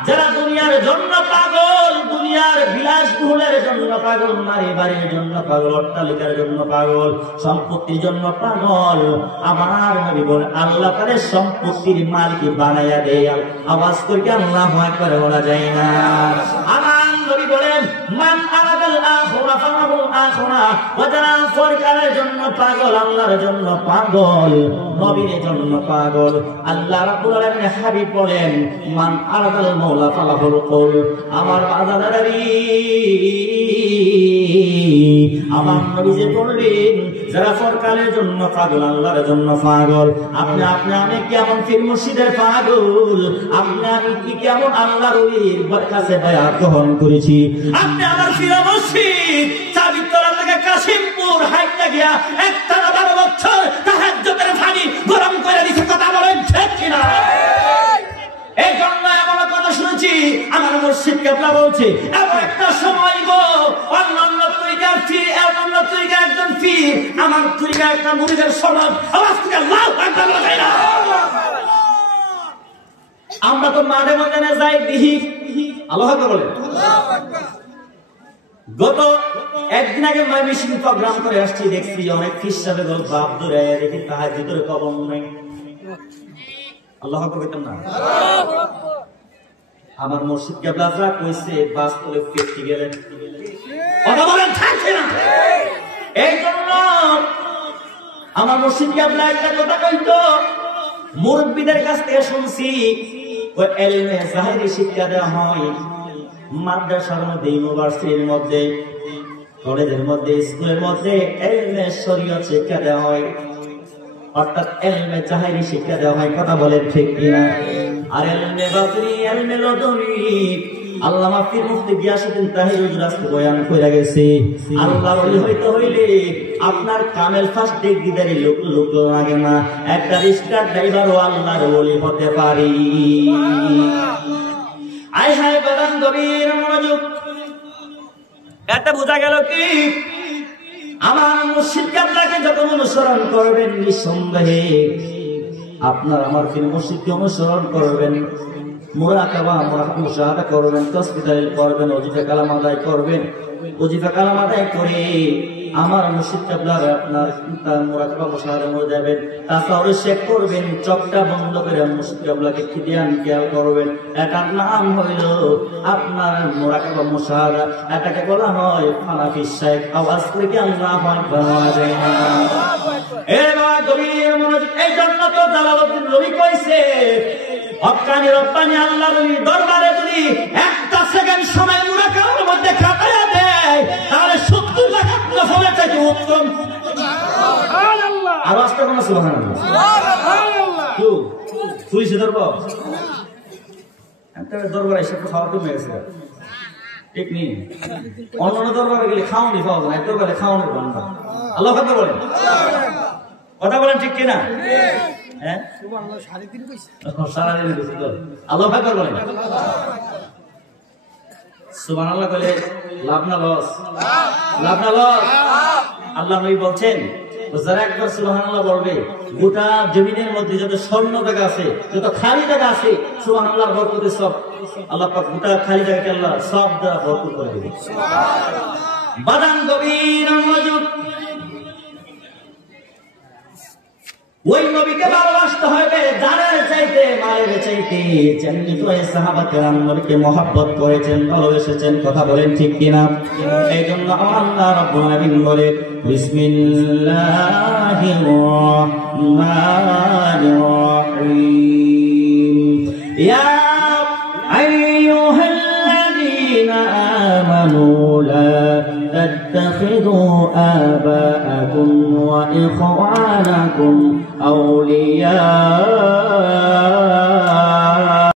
যারা দুনিয়ার জন্য পাগল, দুনিয়ার বিলাসবহুলের জন্য পাগল, নারী বাড়ির জন্য পাগল, অট্টালিকার জন্য পাগল, সম্পত্তির জন্য পাগল, আমার নবী বলেন আল্লাহ তাদের সম্পত্তির মালিক বানাইয়া দেয়। আওয়াজ করে আল্লাহু আকবার বলা যায় না? আমার নবী বলেন, মান আরাদাল আখিরা ফানাহুল আখিরা। যারা সরকারের জন্য পাগল, আল্লাহর জন্য পাগল, নবীর জন্য পাগল। আল্লাহ রাব্বুল আলামিন হাবিব বলেন, মান আরাদাল মাওলা ফালাহুল কুল। আমার বাজারেরই আমার নবী যে বললেন, যারা সরকারের জন্য পাগল, আল্লাহর জন্য পাগল। আপনি আমি কেমন পীর মুর্শিদের পাগল, আপনি আমি কি কেমন আল্লাহর ওলির কাছে বায়াত গ্রহণ করেছি। আপনি আমার পীর মুর্শিদ চাবিতলা থেকে কাশিমপুর হাইটা গিয়া একটানা 12 বছর তাহাজ্জুদের পানি গরম করে দিছে। কথা বলেন ঠিক কিনা? এই জন্য এমন কথা শুনেছি আমার মুর্শিদ কিবলা বলছে, এমন একটা সময় গো অন্যান্য তরিকার পীর, অন্যান্য তরিকার একজন পীর, আমার তরিকা একটা মুরিদের সমান। আওয়াজ করে আল্লাহু আকবার বলা যায় না? আমরা তো মাঠে ময়দানে যাই, দেখি আল্লাহু আকবার বলে। গত একদিন আগে ময়মনসিং প্রোগ্রাম করে আসছি, দেখছি অনেক পীর সাহেব বাপ ধরে দেখি তাহাজ্জুদের কবর নেই। আল্লাহু আকবার বলতেন না? আমার মুর্শিদ কিবলা যা কইছে বাস্তবে ফেটে গেলেন। কথা বলেন থাকছে না? এই জন্য আমার মুর্শিদ কিবলা একটা কথা কইতো, মুরব্বিদের কাছ থেকে শুনছি, ওই ইলমে জাহিরি শিক্ষা দেওয়া হয় মাদ্রাসার মধ্যে, ইউনিভার্সিটির মধ্যে, কলেজের মধ্যে, স্কুলের মধ্যে ইলমে শরীয়ত শিক্ষা দেওয়া হয়, অর্থাৎ ইলমে জাহিরি শিক্ষা দেওয়া হয়। কথা বলেন ঠিক কিনা? আর ইলমে বাতিনি, ইলমে লদুনি আল্লামা পীর মুফতি গিয়াসউদ্দিন তাহির হুজুর আজকে বয়ান কইরা গেছে, আল্লাহর ওলি হইতে হইলে আপনার কামেল ফার্স্ট ডিগ্রিধারী লোক লাগে না, একটা রিস্টার ড্রাইভারও আল্লাহর ওলি হতে পারি। আই হায় হায় বাদান গভীর মনোযোগ। এতে বোঝা গেল কি, আমার মুর্শিদ কিবলাকে যখন অনুসরণ করবেন নিঃসন্দেহে আপনার আমার ফির মুর্শিদকে অনুসরণ করবেন, মুরাকাবা মুশাহাদা করবেন, তাসবিহ তাহলিল করবেন, ওজিফা কালাম আদায় করবেন। ওজিফা কালাম আদায় করে আমার মুর্শিদ কিবলার আপনার মুরাকাবা মুশাহাদা মধ্যে যাবেন, তাসাউর শেখ করবেন, চোখটা বন্ধ করে মুর্শিদ কিবলাকে খিয়াল খেয়াল করবেন। এটার নাম হইল আপনার মুরাকাবা মুশাহাদা। এটাকে বলা হয় হানাফি শেখ। আওয়াজ করে কি আল্লাহু আকবার বলা যায় না? এবার গভীর মনোযোগ। এই জন্য তো জালালউদ্দিন রুমি কইছে, হক্কানি রব্বানি আল্লাহ বলি দরবারে যদি একটা সেকেন্ড সময় মুরাকাবার মধ্যে খাটায়া দেয় তাহলে 70 লাখ নফলের চাইতে উত্তম। সুবহানাল্লাহ। আওয়াজটা কোন সুবহানাল্লাহ? সুবহানাল্লাহ। তুই দরবার একটা দরবার এসে তো খাওয়া কমে গেছে, ঠিক নেই? অন্য দরবারে গেলে খাওয়ানি পাওয়া যায়, এক দরবারে খাওয়ানোর বান্দা। আল্লাহু আকবার বলেন, কথা বলেন ঠিক কিনা? হ্যাঁ, সারাদিন কইছে তো। আল্লাহু আকবার বলেন। সুবহানাল্লাহ বলে লাভ না লস? লাভ না লস? আল্লাহ নবী বলছেন, যারা একবার সুবহানাল্লাহ বলবে গোটা জমিনের মধ্যে যত স্বর্ণ জায়গা আছে, যত খালি জায়গা আছে, সুবহানাল্লাহর বরকতে সব আল্লাহ পাক গোটা খালি জায়গাকে আল্লাহ সব দ্বারা ভরপুর করে দেবে। বাদান গভীর মনোযোগ। ওই নবীকে ভালোবাসতে হবে জানের চাইতে মালের চাইতে। যেমনি করে সাহাবা কেরাম নবীকে মহব্বত করেছেন, ভালোবেসেছেন, কথা বলেন ঠিক কিনা? এই জন্য আল্লাহ রাব্বুল আলামিন বলে বিসমিল্লাহির রাহমানির রাহিম, ইয়া আইয়ুহাল্লাযীনা আমানু লা تتخذوا آباءكم وإخوانكم أولياء